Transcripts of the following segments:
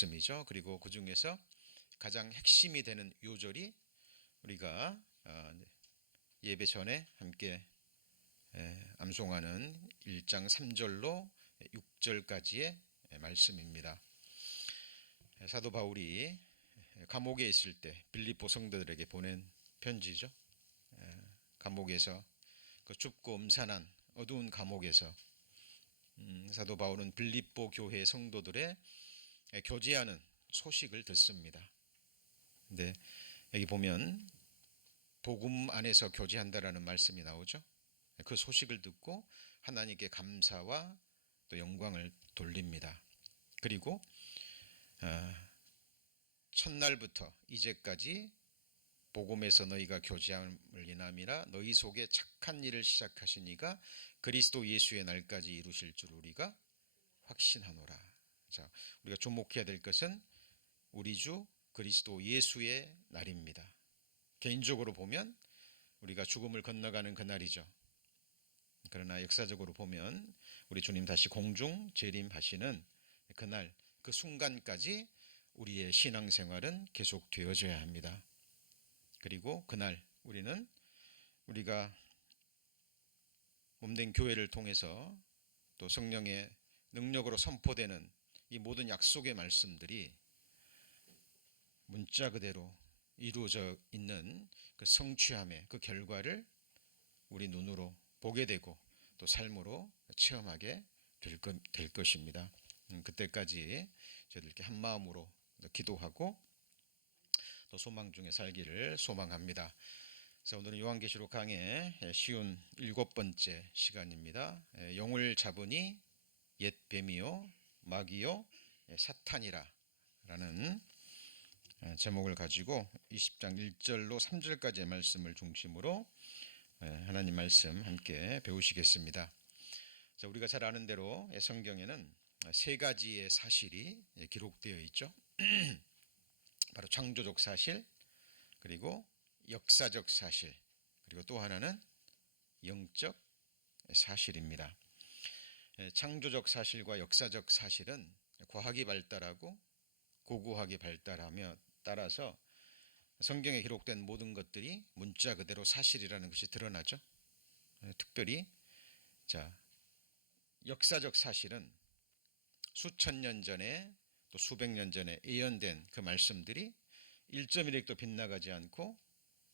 말씀이죠. 그리고 그 중에서 가장 핵심이 되는 요절이 우리가 예배 전에 함께 암송하는 1장 3절로 6절까지의 말씀입니다. 사도 바울이 감옥에 있을 때 빌립보 성도들에게 보낸 편지죠. 감옥에서 그 춥고 음산한 어두운 감옥에서 사도 바울은 빌립보 교회 성도들의 교제하는 소식을 듣습니다. 근데 여기 보면 복음 안에서 교제한다라는 말씀이 나오죠. 그 소식을 듣고 하나님께 감사와 또 영광을 돌립니다. 그리고 첫날부터 이제까지 복음에서 너희가 교제함을 인함이라 너희 속에 착한 일을 시작하시니가 그리스도 예수의 날까지 이루실 줄 우리가 확신하노라. 자, 우리가 주목해야 될 것은 우리 주 그리스도 예수의 날입니다. 개인적으로 보면 우리가 죽음을 건너가는 그날이죠. 그러나 역사적으로 보면 우리 주님 다시 공중 재림하시는 그날, 그 순간까지 우리의 신앙생활은 계속되어져야 합니다. 그리고 그날 우리가 몸된 교회를 통해서 또 성령의 능력으로 선포되는 이 모든 약속의 말씀들이 문자 그대로 이루어져 있는 그 성취함의 그 결과를 우리 눈으로 보게 되고 또 삶으로 체험하게 될 것입니다. 그때까지 저희들 한 마음으로 기도하고 또 소망 중에 살기를 소망합니다. 자, 오늘은 요한계시록 강의 쉬운 7번째 시간입니다. 영을 잡으니 옛 뱀이요 마귀요 사탄이라 라는 제목을 가지고 20장 1절로 3절까지의 말씀을 중심으로 하나님 말씀 함께 배우시겠습니다. 자, 우리가 잘 아는 대로 성경에는 세 가지의 사실이 기록되어 있죠. 바로 창조적 사실, 그리고 역사적 사실, 그리고 또 하나는 영적 사실입니다. 창조적 사실과 역사적 사실은 과학이 발달하고 고고학이 발달하며 따라서 성경에 기록된 모든 것들이 문자 그대로 사실이라는 것이 드러나죠. 특별히 역사적 사실은 수천 년 전에 또 수백 년 전에 예언된 그 말씀들이 1.1핵도 빗나가지 않고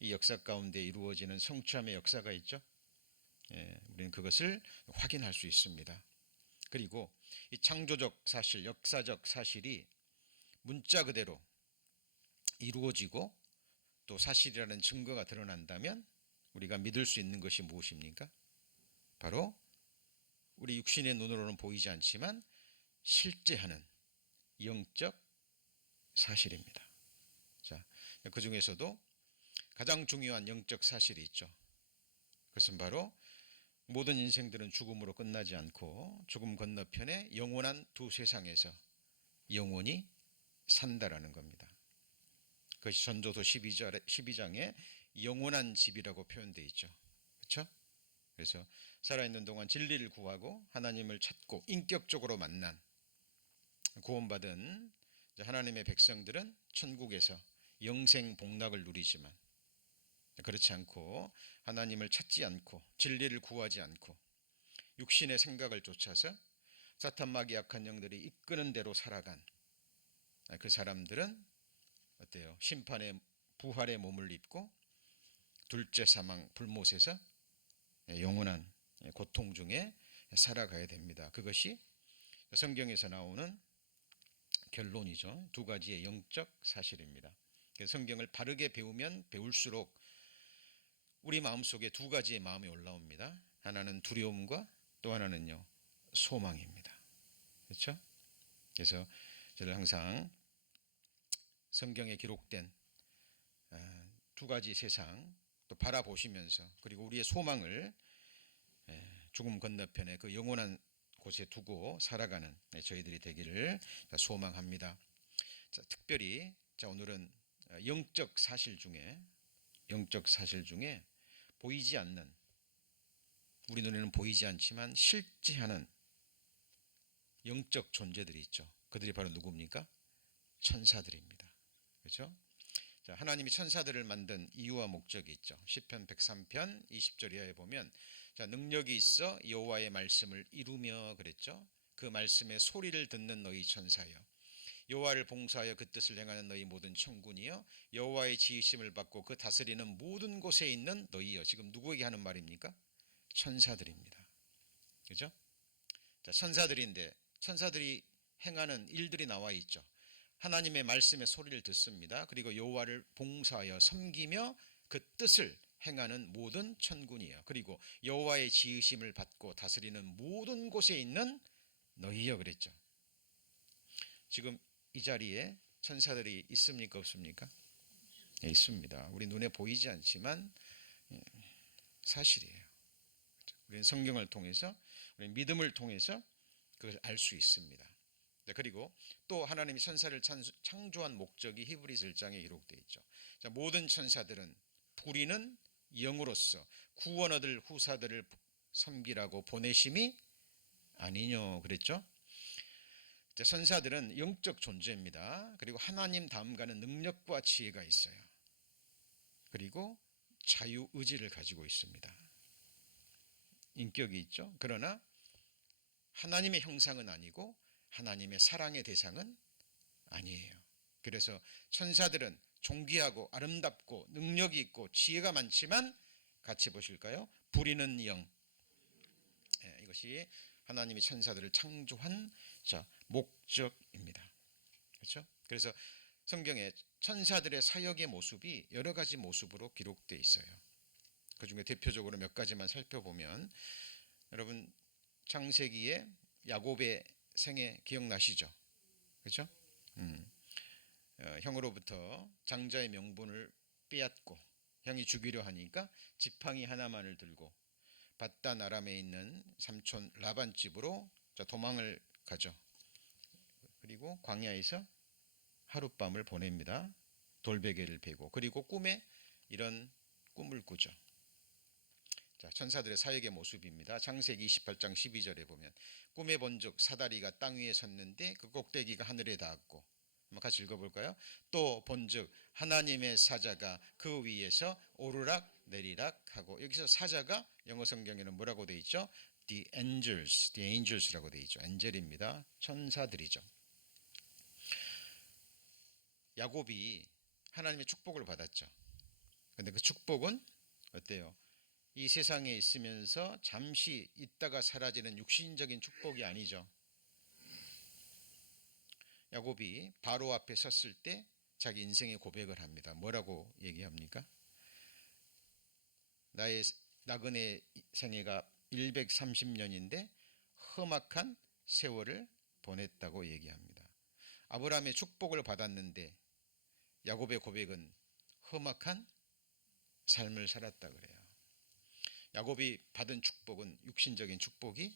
이 역사 가운데 이루어지는 성취함의 역사가 있죠. 우리는 그것을 확인할 수 있습니다. 그리고 이 창조적 사실, 역사적 사실이 문자 그대로 이루어지고 또 사실이라는 증거가 드러난다면 우리가 믿을 수 있는 것이 무엇입니까? 바로 우리 육신의 눈으로는 보이지 않지만 실제하는 영적 사실입니다. 자, 그 중에서도 가장 중요한 영적 사실이 있죠. 그것은 바로 모든 인생들은 죽음으로 끝나지 않고 죽음 건너편에 영원한 두 세상에서 영원히 산다라는 겁니다. 그것이 전도서 12장에 영원한 집이라고 표현되어 있죠. 그렇죠? 그래서 살아있는 동안 진리를 구하고 하나님을 찾고 인격적으로 만난 구원받은 하나님의 백성들은 천국에서 영생 복락을 누리지만 그렇지 않고 하나님을 찾지 않고 진리를 구하지 않고 육신의 생각을 쫓아서 사탄 마귀 악한 영들이 이끄는 대로 살아간 그 사람들은 어때요? 심판의 부활의 몸을 입고 둘째 사망 불못에서 영원한 고통 중에 살아가야 됩니다. 그것이 성경에서 나오는 결론이죠. 두 가지의 영적 사실입니다. 성경을 바르게 배우면 배울수록 우리 마음속에 두 가지의 마음이 올라옵니다. 하나는 두려움과 또 하나는요 소망입니다. 그렇죠? 그래서 저를 항상 성경에 기록된 두 가지 세상 또 바라보시면서 그리고 우리의 소망을 죽음 건너편에 그 영원한 곳에 두고 살아가는 저희들이 되기를 소망합니다. 자, 특별히 오늘은 영적 사실 중에 보이지 않는 우리 눈에는 보이지 않지만 실제하는 영적 존재들이 있죠. 그들이 바로 누굽니까? 천사들입니다. 그렇죠? 자, 하나님이 천사들을 만든 이유와 목적이 있죠. 시편 103편 20절 이하에 보면 자, 능력이 있어 여호와의 말씀을 이루며 그랬죠. 그 말씀의 소리를 듣는 너희 천사여, 여호와를 봉사하여 그 뜻을 행하는 너희 모든 천군이여, 여호와의 지으심을 받고 그 다스리는 모든 곳에 있는 너희여. 지금 누구에게 하는 말입니까? 천사들입니다. 그죠? 자, 천사들인데 천사들이 행하는 일들이 나와 있죠. 하나님의 말씀의 소리를 듣습니다. 그리고 여호와를 봉사하여 섬기며 그 뜻을 행하는 모든 천군이여, 그리고 여호와의 지으심을 받고 다스리는 모든 곳에 있는 너희여 그랬죠. 지금 이 자리에 천사들이 있습니까 없습니까? 네, 있습니다. 우리 눈에 보이지 않지만 사실이에요. 우리는 성경을 통해서, 우리는 믿음을 통해서 그걸 알 수 있습니다. 그리고 또 하나님이 천사를 창조한 목적이 히브리서 1장에 기록되어 있죠. 자, 모든 천사들은 부리는 영으로서 구원 얻을 후사들을 섬기라고 보내심이 아니뇨 그랬죠. 자, 천사들은 영적 존재입니다. 그리고 하나님 다음 가는 능력과 지혜가 있어요. 그리고 자유의지를 가지고 있습니다. 인격이 있죠. 그러나 하나님의 형상은 아니고 하나님의 사랑의 대상은 아니에요. 그래서 천사들은 존귀하고 아름답고 능력이 있고 지혜가 많지만 같이 보실까요? 부리는 영. 이것이 하나님이 천사들을 창조한 목적입니다. 그렇죠? 그래서 성경에 천사들의 사역의 모습이 여러 가지 모습으로 기록되어 있어요. 그중에 대표적으로 몇 가지만 살펴보면, 여러분 창세기에 야곱의 생애 기억나시죠? 그렇죠? 형으로부터 장자의 명분을 빼앗고 형이 죽이려 하니까 지팡이 하나만을 들고 밧단 아람에 있는 삼촌 라반 집으로 도망을 가죠. 그리고 광야에서 하룻밤을 보냅니다. 돌베개를 베고. 그리고 꿈에 이런 꿈을 꾸죠. 자, 천사들의 사역의 모습입니다. 창세기 28장 12절에 보면 꿈에 본즉 사다리가 땅 위에 섰는데 그 꼭대기가 하늘에 닿았고, 한번 같이 읽어볼까요? 또 본즉 하나님의 사자가 그 위에서 오르락 내리락 하고, 여기서 사자가 영어 성경에는 뭐라고 되어 있죠? The angels라고 되어 있죠. 엔젤입니다. 천사들이죠. 야곱이 하나님의 축복을 받았죠. 근데 그 축복은 어때요? 이 세상에 있으면서 잠시 있다가 사라지는 육신적인 축복이 아니죠. 야곱이 바로 앞에 섰을 때 자기 인생의 고백을 합니다. 뭐라고 얘기합니까? 나의 나그네 생애가 130년인데 험악한 세월을 보냈다고 얘기합니다. 아브라함의 축복을 받았는데 야곱의 고백은 험악한 삶을 살았다 그래요. 야곱이 받은 축복은 육신적인 축복이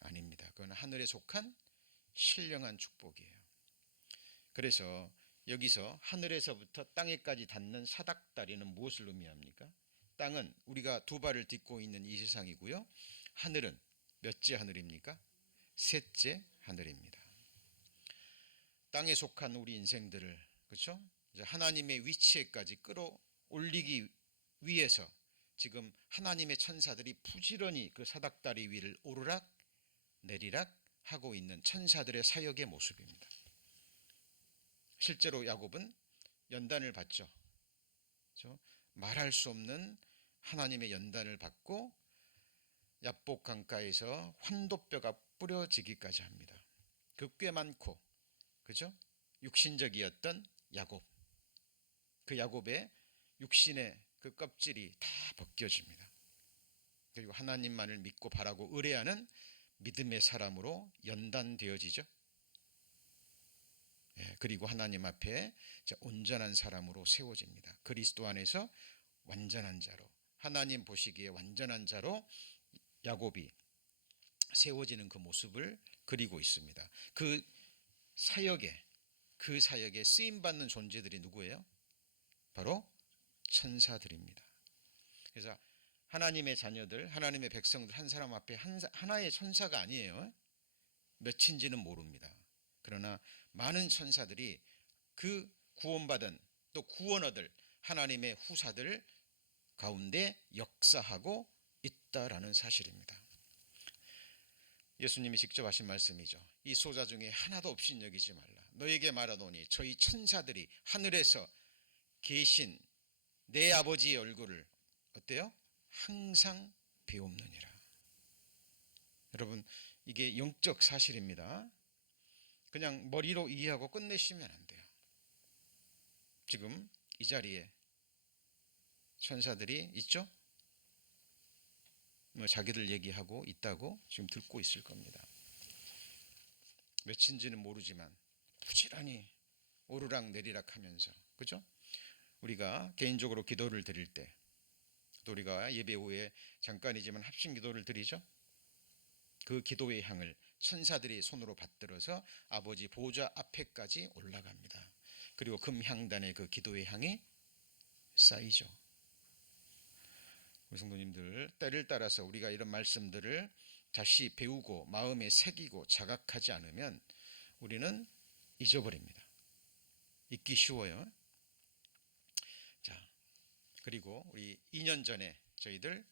아닙니다. 그건 하늘에 속한 신령한 축복이에요. 그래서 여기서 하늘에서부터 땅에까지 닿는 사닥다리는 무엇을 의미합니까? 땅은 우리가 두 발을 딛고 있는 이 세상이고요. 하늘은 몇째 하늘입니까? 셋째 하늘입니다. 땅에 속한 우리 인생들을, 그렇죠? 하나님의 위치에까지 끌어올리기 위해서 지금 하나님의 천사들이 부지런히 그 사닥다리 위를 오르락 내리락 하고 있는 천사들의 사역의 모습입니다. 실제로 야곱은 연단을 받죠. 그렇죠? 말할 수 없는 하나님의 연단을 받고 야복 강가에서 환도뼈가 부러지기까지 합니다. 그 꽤 많고, 그죠? 육신적이었던 야곱, 그 야곱의 육신의 그 껍질이 다 벗겨집니다. 그리고 하나님만을 믿고 바라고 의뢰하는 믿음의 사람으로 연단되어지죠. 그리고 하나님 앞에 온전한 사람으로 세워집니다. 그리스도 안에서 완전한 자로, 하나님 보시기에 완전한 자로 야곱이 세워지는 그 모습을 그리고 있습니다. 그 사역에 쓰임받는 존재들이 누구예요? 바로 천사들입니다. 그래서 하나님의 자녀들, 하나님의 백성들 한 사람 앞에 하나의 천사가 아니에요. 몇인지는 모릅니다. 그러나 많은 천사들이 그 구원받은 또 구원 얻을 하나님의 후사들 가운데 역사하고 있다라는 사실입니다. 예수님이 직접 하신 말씀이죠. 이 소자 중에 하나도 없인 여기지 말라. 너에게 말하노니 저희 천사들이 하늘에서 계신 내 아버지의 얼굴을 어때요? 항상 배움느니라. 여러분, 이게 영적 사실입니다. 그냥 머리로 이해하고 끝내시면 안 돼요. 지금 이 자리에 천사들이 있죠? 자기들 얘기하고 있다고 지금 듣고 있을 겁니다. 몇인지는 모르지만 부지런히 오르락 내리락 하면서, 그죠? 우리가 개인적으로 기도를 드릴 때, 또 우리가 예배 후에 잠깐이지만 합심 기도를 드리죠. 그 기도의 향을 천사들이 손으로 받들어서 아버지 보좌 앞에까지 올라갑니다. 그리고 금향단에 그 기도의 향이 쌓이죠. 우리 성도님들, 때를 따라서 우리가 이런 말씀들을 다시 배우고 마음에 새기고 자각하지 않으면 우리는 잊어버립니다. 잊기 쉬워요. 자, 그리고 우리 2년 전에 저희들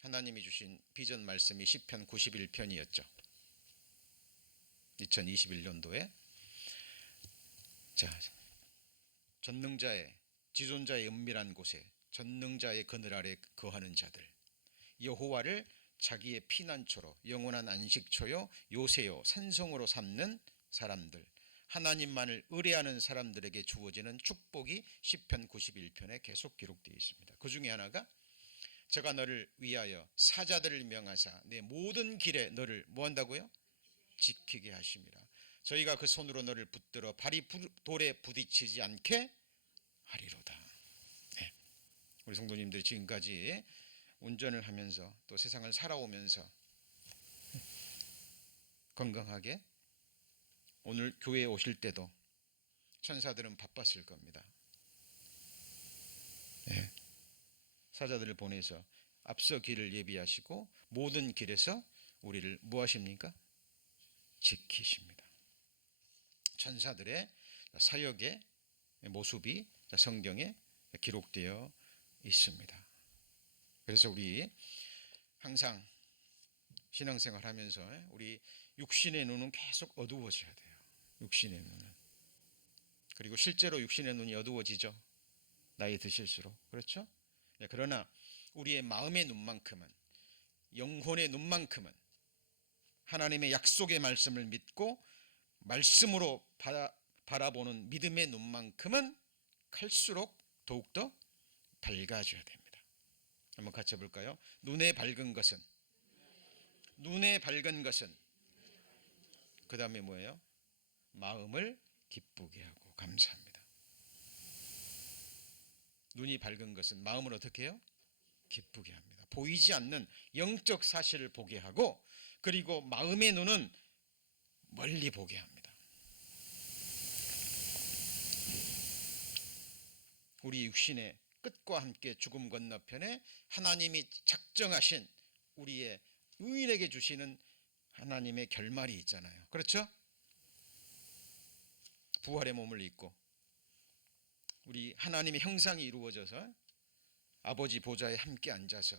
하나님이 주신 비전 말씀이 시편 91편이었죠. 2021년도에. 자, 전능자의 지존자의 은밀한 곳에 전능자의 그늘 아래 거하는 자들, 여호와를 자기의 피난처로 영원한 안식처요 요새요 산성으로 삼는 사람들, 하나님만을 의뢰하는 사람들에게 주어지는 축복이 시편 91편에 계속 기록되어 있습니다. 그 중에 하나가 제가 너를 위하여 사자들을 명하사 내 모든 길에 너를 뭐한다고요? 지키게 하심이라. 저희가 그 손으로 너를 붙들어 발이 돌에 부딪히지 않게 하리로다. 네. 우리 성도님들이 지금까지 운전을 하면서 또 세상을 살아오면서 건강하게 오늘 교회에 오실 때도 천사들은 바빴을 겁니다. 네. 사자들을 보내서 앞서 길을 예비하시고 모든 길에서 우리를 무엇하십니까? 지키십니다. 천사들의 사역의 모습이 성경에 기록되어 있습니다. 그래서 우리 항상 신앙생활 하면서 우리 육신의 눈은 계속 어두워져야 돼요. 육신의 눈은. 그리고 실제로 육신의 눈이 어두워지죠. 나이 드실수록. 그렇죠? 그러나 우리의 마음의 눈만큼은, 영혼의 눈만큼은 하나님의 약속의 말씀을 믿고 말씀으로 바라보는 믿음의 눈만큼은 갈수록 더욱더 밝아져야 됩니다. 한번 같이 해볼까요? 눈에 밝은 것은 그 다음에 뭐예요? 마음을 기쁘게 하고 감사합니다. 눈이 밝은 것은 마음을 어떻게 해요? 기쁘게 합니다. 보이지 않는 영적 사실을 보게 하고, 그리고 마음의 눈은 멀리 보게 합니다. 우리 육신의 끝과 함께 죽음 건너편에 하나님이 작정하신 우리의 의인에게 주시는 하나님의 결말이 있잖아요. 그렇죠? 부활의 몸을 입고 우리 하나님의 형상이 이루어져서 아버지 보좌에 함께 앉아서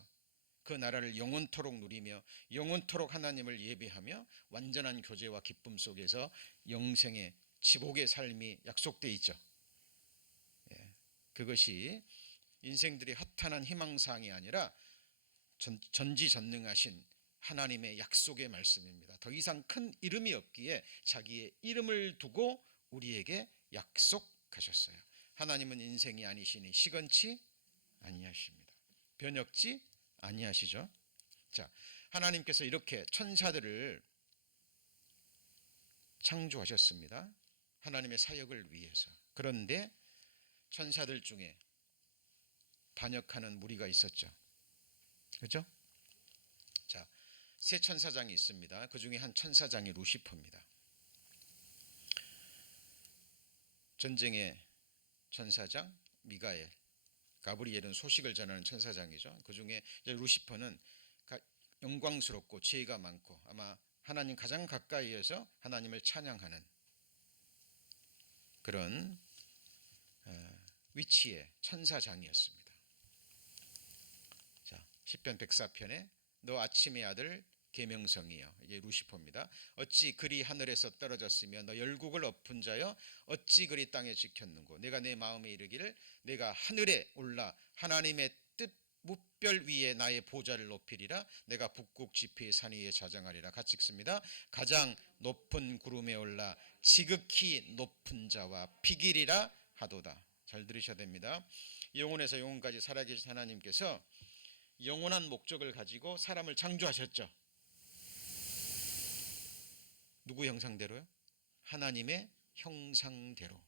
그 나라를 영원토록 누리며 영원토록 하나님을 예배하며 완전한 교제와 기쁨 속에서 영생의 지복의 삶이 약속되어 있죠. 그것이 인생들이 허탄한 희망사항이 아니라 전지전능하신 하나님의 약속의 말씀입니다. 더 이상 큰 이름이 없기에 자기의 이름을 두고 우리에게 약속하셨어요. 하나님은 인생이 아니시니 시건치 아니하십니다. 변혁지 아니하시죠. 자, 하나님께서 이렇게 천사들을 창조하셨습니다. 하나님의 사역을 위해서. 그런데 천사들 중에 반역하는 무리가 있었죠. 그렇죠? 자, 세 천사장이 있습니다. 그 중에 한 천사장이 루시퍼입니다. 전쟁의 천사장 미가엘, 가브리엘은 소식을 전하는 천사장이죠. 그 중에 루시퍼는 영광스럽고 지혜가 많고 아마 하나님 가장 가까이에서 하나님을 찬양하는 그런 위치의 천사장이었습니다. 자, 시편 104편에 너 아침의 아들 계명성이여, 이게 루시퍼입니다. 어찌 그리 하늘에서 떨어졌으며 너 열국을 엎은 자여 어찌 그리 땅에 지켰는고. 내가 내 마음에 이르기를 내가 하늘에 올라 하나님의 뜻 무별 위에 나의 보좌를 높이리라. 내가 북극 지폐의 산 위에 자정하리라. 같이 읽습니다. 가장 높은 구름에 올라 지극히 높은 자와 비기리라 하도다. 잘 들으셔야 됩니다. 영혼에서 영혼까지 살아계신 하나님께서 영원한 목적을 가지고 사람을 창조하셨죠. 누구 형상대로요? 하나님의 형상대로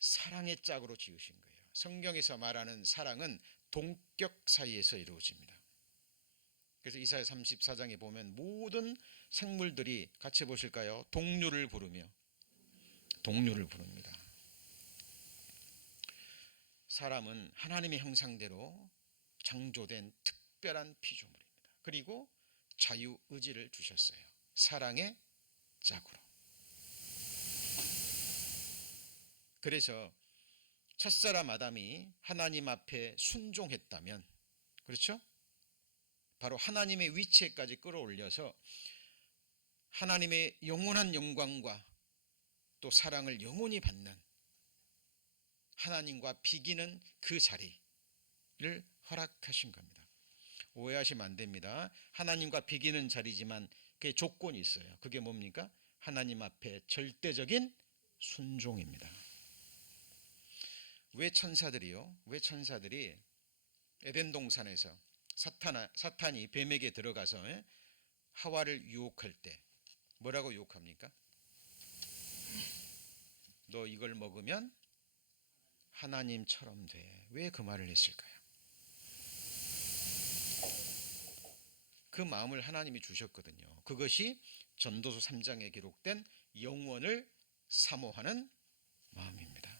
사랑의 짝으로 지으신 거예요. 성경에서 말하는 사랑은 동격 사이에서 이루어집니다. 그래서 이사야 34장에 보면 모든 생물들이 같이 보실까요? 동류를 부릅니다. 사람은 하나님의 형상대로 창조된 특별한 피조물입니다. 그리고 자유의지를 주셨어요. 사랑의 짝으로. 그래서 첫사람 아담이 하나님 앞에 순종했다면, 그렇죠? 바로 하나님의 위치에까지 끌어올려서 하나님의 영원한 영광과 또 사랑을 영원히 받는 하나님과 비기는 그 자리를 허락하신 겁니다. 오해하시면 안 됩니다. 하나님과 비기는 자리지만 그게 조건이 있어요. 그게 뭡니까? 하나님 앞에 절대적인 순종입니다. 왜 천사들이 에덴 동산에서 사탄이 뱀에게 들어가서 하와를 유혹할 때 뭐라고 유혹합니까? 너 이걸 먹으면 하나님처럼 돼. 왜 그 말을 했을까요? 그 마음을 하나님이 주셨거든요. 그것이 전도서 3장에 기록된 영원을 사모하는 마음입니다.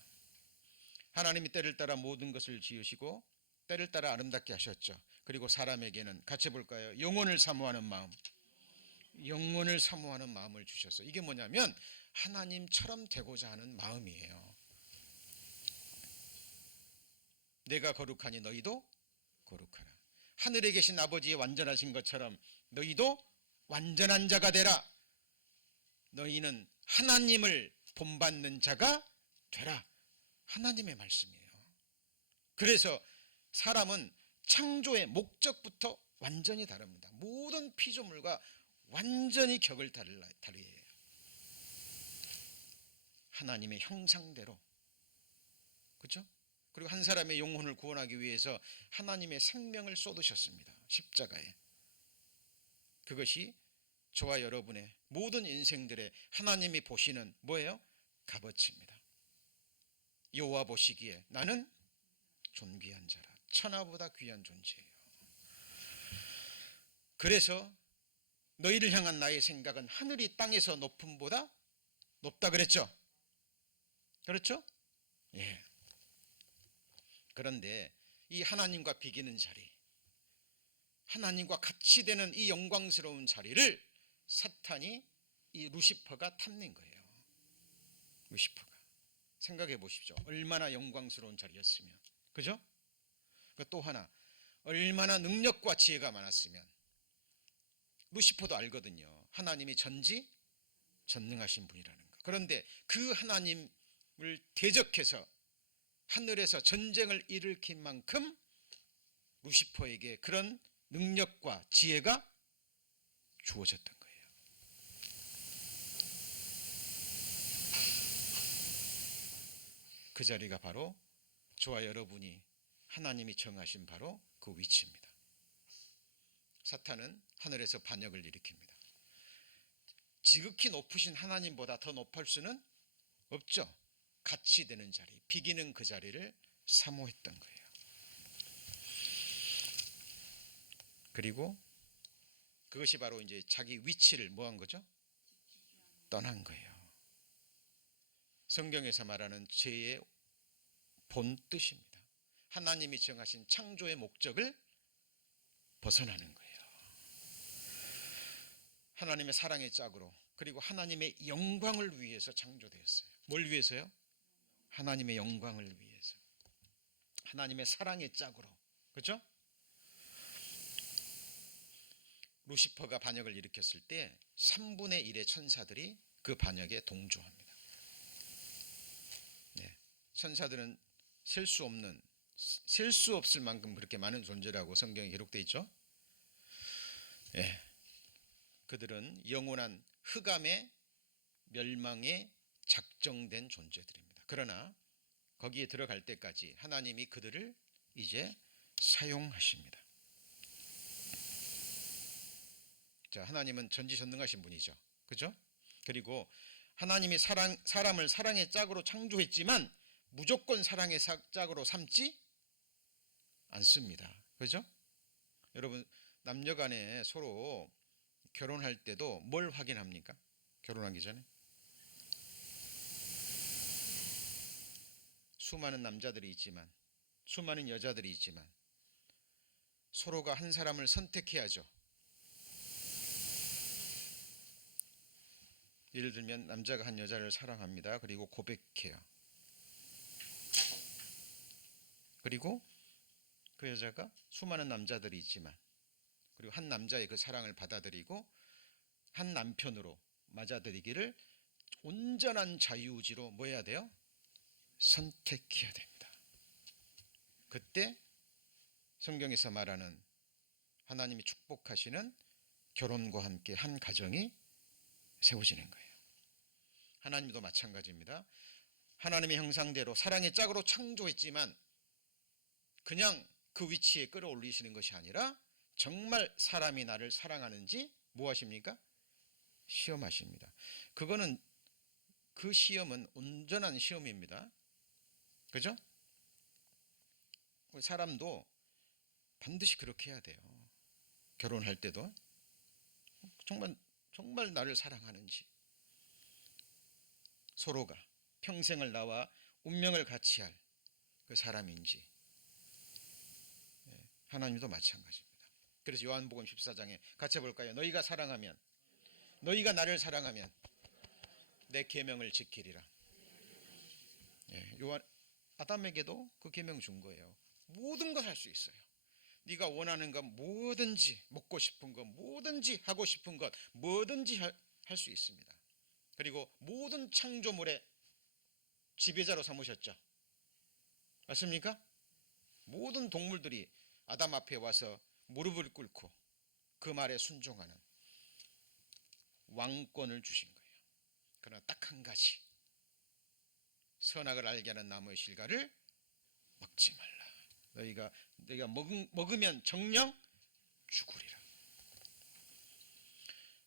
하나님이 때를 따라 모든 것을 지으시고 때를 따라 아름답게 하셨죠. 그리고 사람에게는 같이 볼까요? 영원을 사모하는 마음, 영원을 사모하는 마음을 주셨어요. 이게 뭐냐면 하나님처럼 되고자 하는 마음이에요. 내가 거룩하니 너희도 거룩하라. 하늘에 계신 아버지의 완전하신 것처럼 너희도 완전한 자가 되라. 너희는 하나님을 본받는 자가 되라. 하나님의 말씀이에요. 그래서 사람은 창조의 목적부터 완전히 다릅니다. 모든 피조물과 완전히 격을 다르해요. 하나님의 형상대로, 그렇죠? 그리고 한 사람의 영혼을 구원하기 위해서 하나님의 생명을 쏟으셨습니다. 십자가에. 그것이 저와 여러분의 모든 인생들의 하나님이 보시는 뭐예요? 값어치입니다. 여호와 보시기에 나는 존귀한 자라. 천하보다 귀한 존재예요. 그래서 너희를 향한 나의 생각은 하늘이 땅에서 높음보다 높다 그랬죠? 그렇죠? 예. 그런데 이 하나님과 비기는 자리, 하나님과 같이 되는 이 영광스러운 자리를 사탄이, 이 루시퍼가 탐낸 거예요. 루시퍼가. 생각해 보십시오. 얼마나 영광스러운 자리였으면. 그죠? 또 하나, 얼마나 능력과 지혜가 많았으면. 루시퍼도 알거든요. 하나님이 전지전능하신 분이라는 거. 그런데 그 하나님을 대적해서 하늘에서 전쟁을 일으킨 만큼 루시퍼에게 그런 능력과 지혜가 주어졌던 거예요. 그 자리가 바로 저와 여러분이 하나님이 정하신 바로 그 위치입니다. 사탄은 하늘에서 반역을 일으킵니다. 지극히 높으신 하나님보다 더 높을 수는 없죠. 같이 되는 자리, 비기는 그 자리를 사모했던 거예요. 그리고 그것이 바로 이제 자기 위치를 뭐한 거죠? 떠난 거예요. 성경에서 말하는 죄의 본 뜻입니다. 하나님이 정하신 창조의 목적을 벗어나는 거예요. 하나님의 사랑의 짝으로, 그리고 하나님의 영광을 위해서 창조되었어요. 뭘 위해서요? 하나님의 영광을 위해서, 하나님의 사랑의 짝으로. 그렇죠? 루시퍼가 반역을 일으켰을 때 3분의 1의 천사들이 그 반역에 동조합니다. 네. 천사들은 셀 수 없을 만큼 그렇게 많은 존재라고 성경에 기록되어 있죠. 네. 그들은 영원한 흑암의 멸망에 작정된 존재들입니다. 그러나 거기에 들어갈 때까지 하나님이 그들을 이제 사용하십니다. 자, 하나님은 전지전능하신 분이죠. 그죠? 그리고 하나님이 사람을 사랑의 짝으로 창조했지만 무조건 사랑의 짝으로 삼지 않습니다. 그죠? 여러분, 남녀 간에 서로 결혼할 때도 뭘 확인합니까? 결혼하기 전에 수많은 남자들이 있지만, 수많은 여자들이 있지만 서로가 한 사람을 선택해야죠. 예를 들면 남자가 한 여자를 사랑합니다. 그리고 고백해요. 그리고 그 여자가 수많은 남자들이 있지만, 그리고 한 남자의 그 사랑을 받아들이고 한 남편으로 맞아들이기를 온전한 자유의지로 뭐 해야 돼요? 선택해야 됩니다. 그때 성경에서 말하는 하나님이 축복하시는 결혼과 함께 한 가정이 세워지는 거예요. 하나님도 마찬가지입니다. 하나님의 형상대로 사랑의 짝으로 창조했지만 그냥 그 위치에 끌어올리시는 것이 아니라 정말 사람이 나를 사랑하는지 뭐 하십니까? 시험하십니다. 그 시험은 온전한 시험입니다. 그죠? 사람도 반드시 그렇게 해야 돼요. 결혼할 때도 정말 나를 사랑하는지, 서로가 평생을 나와 운명을 같이 할 그 사람인지. 하나님도 마찬가지입니다. 그래서 요한복음 14장에 같이 볼까요? 너희가 나를 사랑하면 내 계명을 지키리라. 아담에게도 그 계명 준 거예요. 모든 것 할 수 있어요. 네가 원하는 것 뭐든지, 먹고 싶은 것 뭐든지, 하고 싶은 것 뭐든지 할 수 있습니다. 그리고 모든 창조물의 지배자로 삼으셨죠. 맞습니까? 모든 동물들이 아담 앞에 와서 무릎을 꿇고 그 말에 순종하는 왕권을 주신 거예요. 그러나 딱 한 가지, 선악을 알게 하는 나무의 실과를 먹지 말라. 너희가 먹으면 정녕 죽으리라.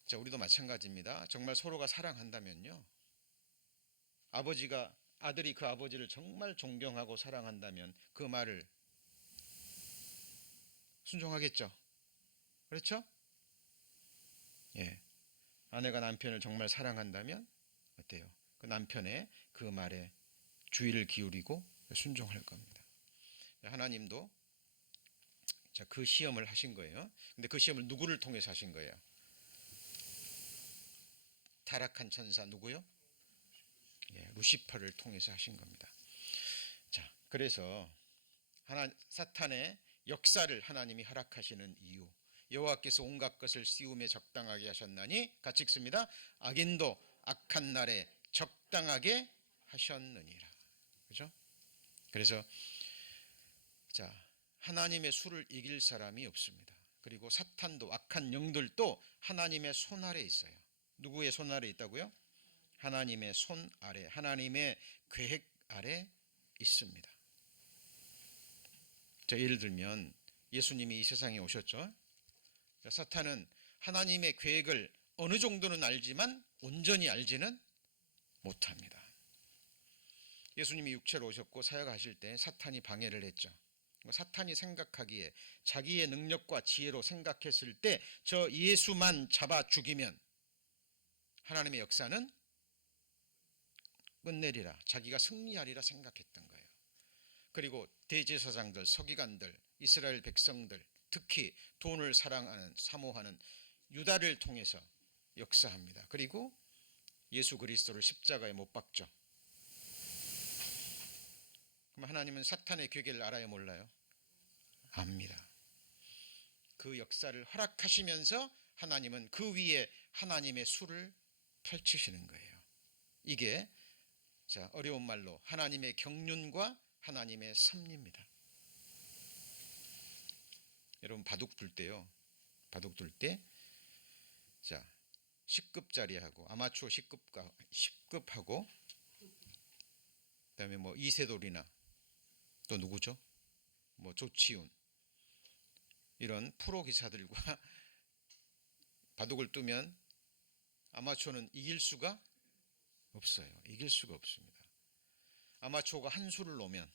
자, 우리도 마찬가지입니다. 정말 서로가 사랑한다면요, 아들이 그 아버지를 정말 존경하고 사랑한다면 그 말을 순종하겠죠. 그렇죠? 예. 아내가 남편을 정말 사랑한다면 어때요? 그 남편의 그 말에 주의를 기울이고 순종할 겁니다. 하나님도 그 시험을 하신 거예요. 근데 그 시험을 누구를 통해서 하신 거예요? 타락한 천사 누구요? 루시퍼를 통해서 하신 겁니다. 자, 그래서 사탄의 역사를 하나님이 허락하시는 이유, 여호와께서 온갖 것을 씌움에 적당하게 하셨나니, 같이 읽습니다. 악인도 악한 날에 적당하게 하셨느니라. 그죠? 그래서 자, 하나님의 수를 이길 사람이 없습니다. 그리고 사탄도, 악한 영들도 하나님의 손 아래 있어요. 누구의 손 아래 있다고요? 하나님의 손 아래, 하나님의 계획 아래 있습니다. 자, 예를 들면 예수님이 이 세상에 오셨죠. 사탄은 하나님의 계획을 어느 정도는 알지만 온전히 알지는 못합니다. 예수님이 육체로 오셨고 사역하실 때 사탄이 방해를 했죠. 사탄이 생각하기에 자기의 능력과 지혜로 생각했을 때 저 예수만 잡아 죽이면 하나님의 역사는 끝내리라, 자기가 승리하리라 생각했던 거예요. 그리고 대제사장들, 서기관들, 이스라엘 백성들, 특히 돈을 사모하는 유다를 통해서 역사합니다. 그리고 예수 그리스도를 십자가에 못 박죠. 하나님은 사탄의 괴계를 알아요, 몰라요? 압니다. 그 역사를 허락하시면서 하나님은 그 위에 하나님의 수를 펼치시는 거예요. 이게 어려운 말로 하나님의 경륜과 하나님의 섭리입니다. 여러분 바둑 둘 때요. 바둑 둘 때 10급짜리하고 아마추어 10급하고 그다음에 뭐 이세돌이나 또 누구죠? 뭐 조치훈 이런 프로 기사들과 바둑을 두면 아마추어는 이길 수가 없어요. 이길 수가 없습니다. 아마추어가 한 수를 놓으면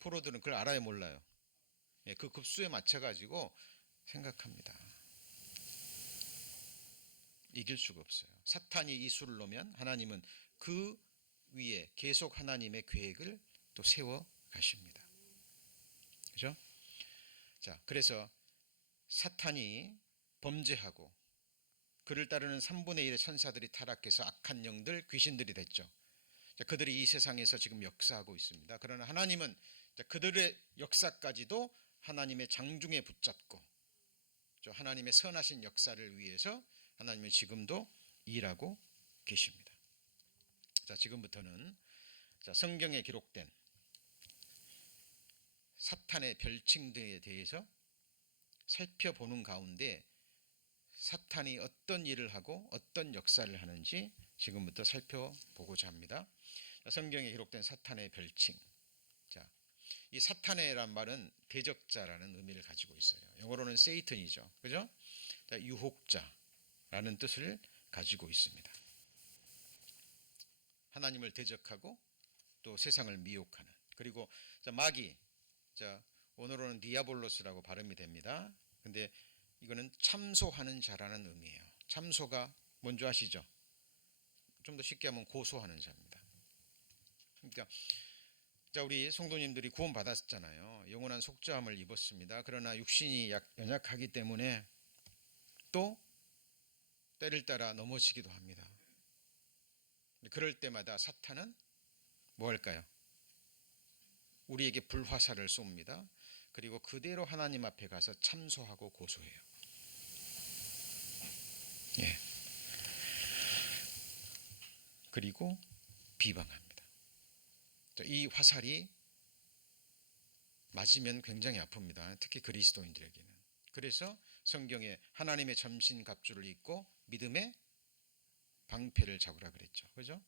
프로들은 그걸 알아요, 몰라요? 그 급수에 맞춰 가지고 생각합니다. 이길 수가 없어요. 사탄이 이 수를 놓으면 하나님은 그 위에 계속 하나님의 계획을 또 세워 가십니다. 그죠? 그래서 사탄이 범죄하고 그를 따르는 3분의 1의 천사들이 타락해서 악한 영들, 귀신들이 됐죠. 그들이 이 세상에서 지금 역사하고 있습니다. 그러나 하나님은 그들의 역사까지도 하나님의 장중에 붙잡고 하나님의 선하신 역사를 위해서 하나님은 지금도 일하고 계십니다. 지금부터는 성경에 기록된 사탄의 별칭 등에 대해서 살펴보는 가운데 사탄이 어떤 일을 하고 어떤 역사를 하는지 지금부터 살펴보고자 합니다. 성경에 기록된 사탄의 별칭. 이 사탄의란 말은 대적자라는 의미를 가지고 있어요. 영어로는 세이튼이죠. 그죠? 유혹자라는 뜻을 가지고 있습니다. 하나님을 대적하고 또 세상을 미혹하는. 그리고 마귀, 오늘로는 디아볼로스라고 발음이 됩니다. 근데 이거는 참소하는 자라는 의미예요. 참소가 뭔지 아시죠? 좀 더 쉽게 하면 고소하는 자입니다. 그러니까 우리 성도님들이 구원 받았잖아요. 영원한 속죄함을 입었습니다. 그러나 육신이 연약하기 때문에 또 때를 따라 넘어지기도 합니다. 그럴 때마다 사탄은 뭐 할까요? 우리에게 불화살을 쏩니다. 그리고 그대로 하나님 앞에 가서 참소하고 고소해요. 그리고 비방합니다. 이 화살이 맞으면 굉장히 아픕니다. 특히 그리스도인들에게는. 그래서 성경에 하나님의 점신갑주를 입고 믿음의 방패를 잡으라 그랬죠. 그죠?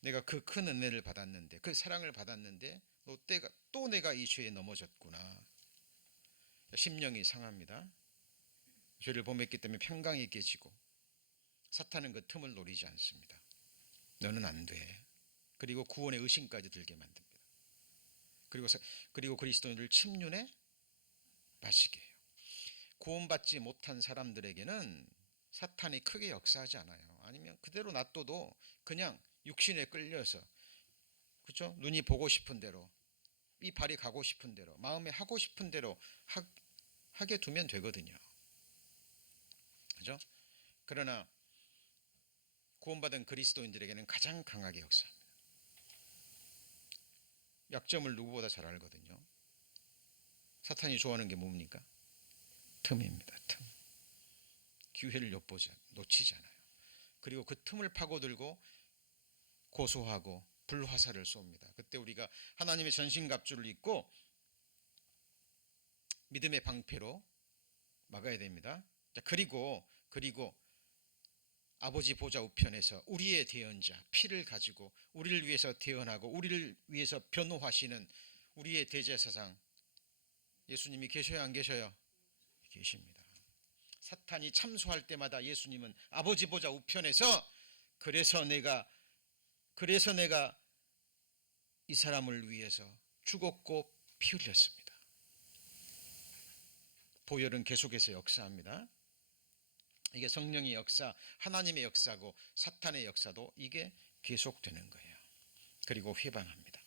내가 그 큰 은혜를 받았는데, 그 사랑을 받았는데 또 내가 이 죄에 넘어졌구나. 심령이 상합니다. 죄를 범했기 때문에 평강이 깨지고 사탄은 그 틈을 노리지 않습니다. 너는 안 돼. 그리고 구원의 의심까지 들게 만듭니다. 그리고 그리스도인들을 침륜에 빠지게 해요. 구원받지 못한 사람들에게는 사탄이 크게 역사하지 않아요. 아니면 그대로 놔둬도 그냥 육신에 끌려서, 그렇죠? 눈이 보고 싶은 대로, 이 발이 가고 싶은 대로, 마음에 하고 싶은 대로 하게 두면 되거든요. 그죠? 그러나 구원받은 그리스도인들에게는 가장 강하게 역사합니다. 약점을 누구보다 잘 알거든요. 사탄이 좋아하는 게 뭡니까? 틈입니다. 틈. 기회를 놓치지 않아요. 그리고 그 틈을 파고들고 고소하고 불화살을 쏩니다. 그때 우리가 하나님의 전신갑주를 입고 믿음의 방패로 막아야 됩니다. 그리고 아버지 보좌 우편에서 우리의 대언자, 피를 가지고 우리를 위해서 대언하고 우리를 위해서 변호하시는 우리의 대제사장 예수님이 계셔요, 안 계셔요? 계십니다. 사탄이 참소할 때마다 예수님은 아버지 보좌 우편에서 그래서 내가 이 사람을 위해서 죽었고 피 흘렸습니다. 보혈은 계속해서 역사합니다. 이게 성령의 역사, 하나님의 역사고 사탄의 역사도 이게 계속되는 거예요. 그리고 회방합니다.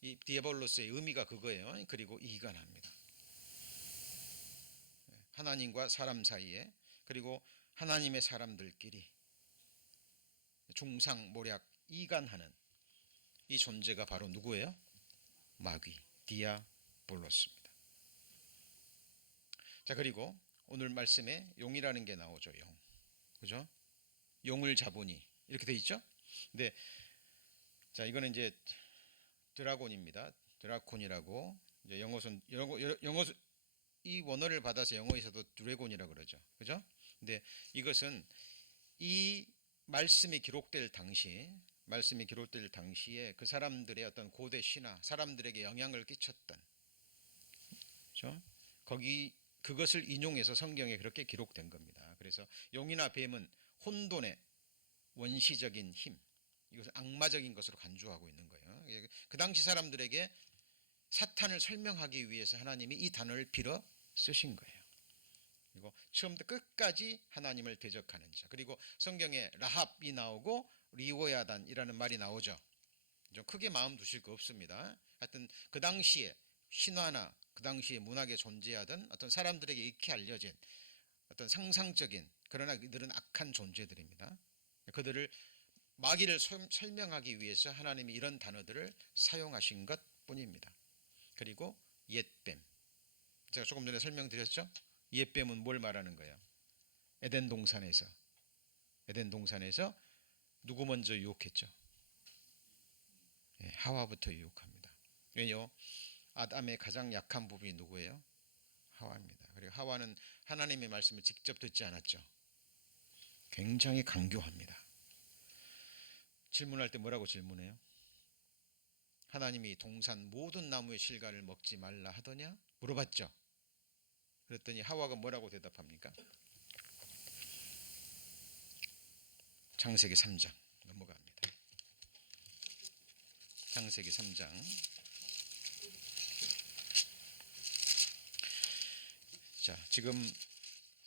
이 디아볼로스의 의미가 그거예요. 그리고 이간합니다. 하나님과 사람 사이에, 그리고 하나님의 사람들끼리 중상모략, 이간하는 이 존재가 바로 누구예요? 마귀, 디아볼로스입니다. 자, 그리고 오늘 말씀에 용이라는 게 나오죠. 용. 그죠? 용을 잡으니 이렇게 돼 있죠? 근데 자, 이거는 이제 드라곤입니다. 드라콘이라고 이제 영어 이 원어를 받아서 영어에서도 드래곤이라고 그러죠. 그죠? 근데 이것은 이 말씀이 기록될 당시에 그 사람들의 어떤 고대 신화, 사람들에게 영향을 끼쳤던, 그죠? 그것을 인용해서 성경에 그렇게 기록된 겁니다. 그래서 용이나 뱀은 혼돈의 원시적인 힘, 이것을 악마적인 것으로 간주하고 있는 거예요. 그 당시 사람들에게 사탄을 설명하기 위해서 하나님이 이 단어를 빌어 쓰신 거예요. 그리고 처음부터 끝까지 하나님을 대적하는 자. 그리고 성경에 라합이 나오고 리오야단이라는 말이 나오죠. 좀 크게 마음 두실 거 없습니다. 하여튼 그 당시에 신화나 그 당시에 문학에 존재하던 어떤 사람들에게 익히 알려진 어떤 상상적인, 그러나 그들은 악한 존재들입니다. 그들을 마귀를 설명하기 위해서 하나님이 이런 단어들을 사용하신 것 뿐입니다. 그리고 옛뱀, 제가 조금 전에 설명드렸죠. 옛뱀은 뭘 말하는 거예요? 에덴 동산에서 누구 먼저 유혹했죠? 하와부터 유혹합니다. 왜요? 아담의 가장 약한 부분이 누구예요? 하와입니다. 그리고 하와는 하나님의 말씀을 직접 듣지 않았죠. 굉장히 강교합니다. 질문할 때 뭐라고 질문해요? 하나님이 동산 모든 나무의 실과를 먹지 말라 하더냐? 물어봤죠. 그랬더니 하와가 뭐라고 대답합니까? 창세기 3장 넘어갑니다. 창세기 3장. 자, 지금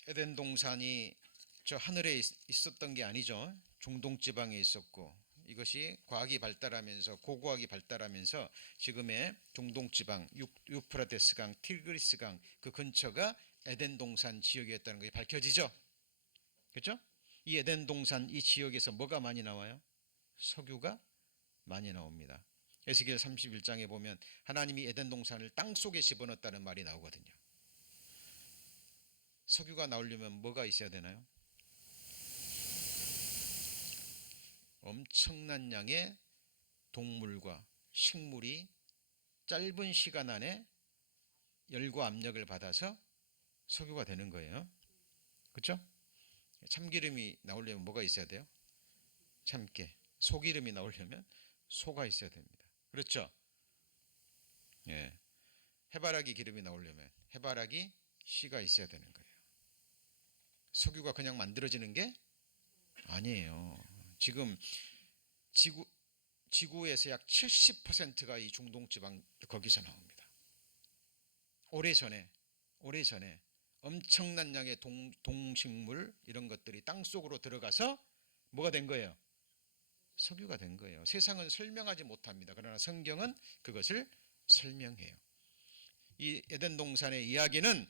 에덴 동산이 저 하늘에 있었던 게 아니죠. 중동 지방에 있었고, 이것이 과학이 발달하면서, 고고학이 발달하면서 지금의 중동 지방, 유프라테스 강, 티그리스 강 그 근처가 에덴 동산 지역이었다는 것이 밝혀지죠. 그렇죠? 이 에덴 동산 이 지역에서 뭐가 많이 나와요? 석유가 많이 나옵니다. 에스겔 31장에 보면 하나님이 에덴 동산을 땅 속에 집어넣었다는 말이 나오거든요. 석유가 나오려면 뭐가 있어야 되나요? 엄청난 양의 동물과 식물이 짧은 시간 안에 열과 압력을 받아서 석유가 되는 거예요. 그렇죠? 참기름이 나오려면 뭐가 있어야 돼요? 참깨. 소기름이 나오려면 소가 있어야 됩니다. 그렇죠? 예. 해바라기 기름이 나오려면 해바라기 씨가 있어야 되는 거예요. 석유가 그냥 만들어지는 게 아니에요. 지금 지구에서 약 70%가 이 중동지방 거기서 나옵니다. 오래전에 엄청난 양의 동식물 이런 것들이 땅 속으로 들어가서 뭐가 된 거예요? 석유가 된 거예요. 세상은 설명하지 못합니다. 그러나 성경은 그것을 설명해요. 이 에덴 동산의 이야기는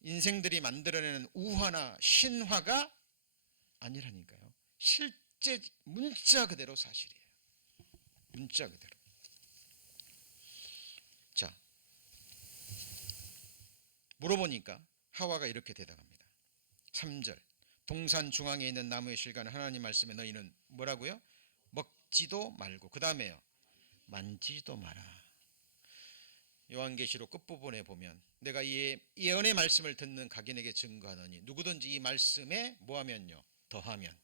인생들이 만들어내는 우화나 신화가 아니라니까요. 실제 문자 그대로 사실이에요. 문자 그대로. 자, 물어보니까 하와가 이렇게 대답합니다. 3절. 동산 중앙에 있는 나무의 실과는 하나님 말씀에 너희는 뭐라고요? 먹지도 말고, 그 다음에요, 만지지도 마라. 요한계시록 끝부분에 보면 내가 이 예언의 말씀을 듣는 각인에게 증거하노니 누구든지 이 말씀에 뭐하면요? 더하면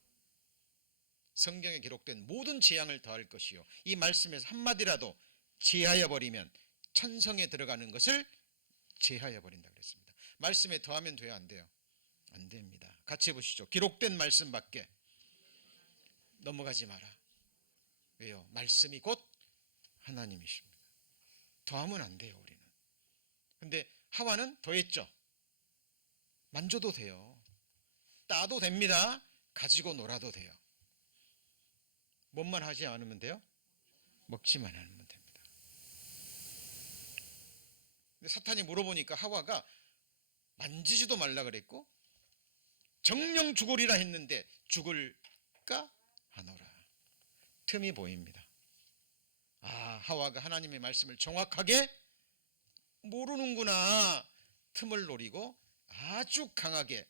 성경에 기록된 모든 재앙을 더할 것이요, 이 말씀에서 한마디라도 제하여 버리면 천성에 들어가는 것을 제하여 버린다 그랬습니다. 말씀에 더하면 돼요, 안 돼요? 안 됩니다. 같이 보시죠. 기록된 말씀밖에 넘어가지 마라. 왜요? 말씀이 곧 하나님이십니다. 더하면 안 돼요, 우리는. 근데 하와는 더했죠. 만져도 돼요. 따도 됩니다. 가지고 놀아도 돼요. 뭔만 하지 않으면 돼요? 먹지만 않으면 됩니다. 근데 사탄이 물어보니까 하와가 만지지도 말라 그랬고 정령 죽으리라 했는데 죽을까 하노라. 틈이 보입니다. 아, 하와가 하나님의 말씀을 정확하게 모르는구나 틈을 노리고 아주 강하게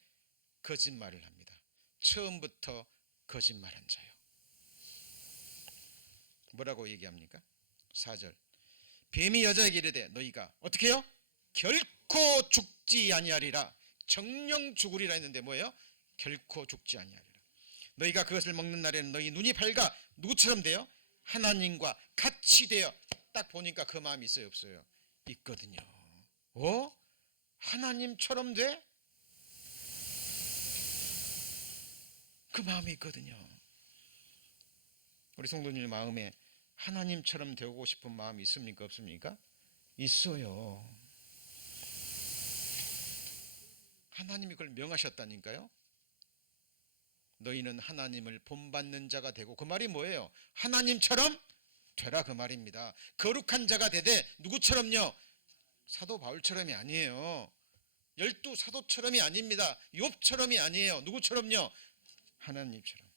거짓말을 합니다. 처음부터 거짓말한 자요. 뭐라고 얘기합니까? 4절. 뱀이 여자에게 이르되 너희가 어떻게 해요? 결코 죽지 아니하리라. 정령 죽으리라 했는데 뭐예요? 결코 죽지 아니하리라. 너희가 그것을 먹는 날에는 너희 눈이 밝아 누구처럼 돼요? 하나님과 같이 되어. 딱 보니까 그 마음이 있어요, 없어요? 있거든요. 하나님처럼 돼? 그 마음이 있거든요. 우리 성도님 마음에 하나님처럼 되고 싶은 마음이 있습니까, 없습니까? 있어요. 하나님이 그걸 명하셨다니까요. 너희는 하나님을 본받는 자가 되고, 그 말이 뭐예요? 하나님처럼 되라, 그 말입니다. 거룩한 자가 되되 누구처럼요? 사도 바울처럼이 아니에요. 12사도처럼이 아닙니다. 욥처럼이 아니에요. 누구처럼요? 하나님처럼.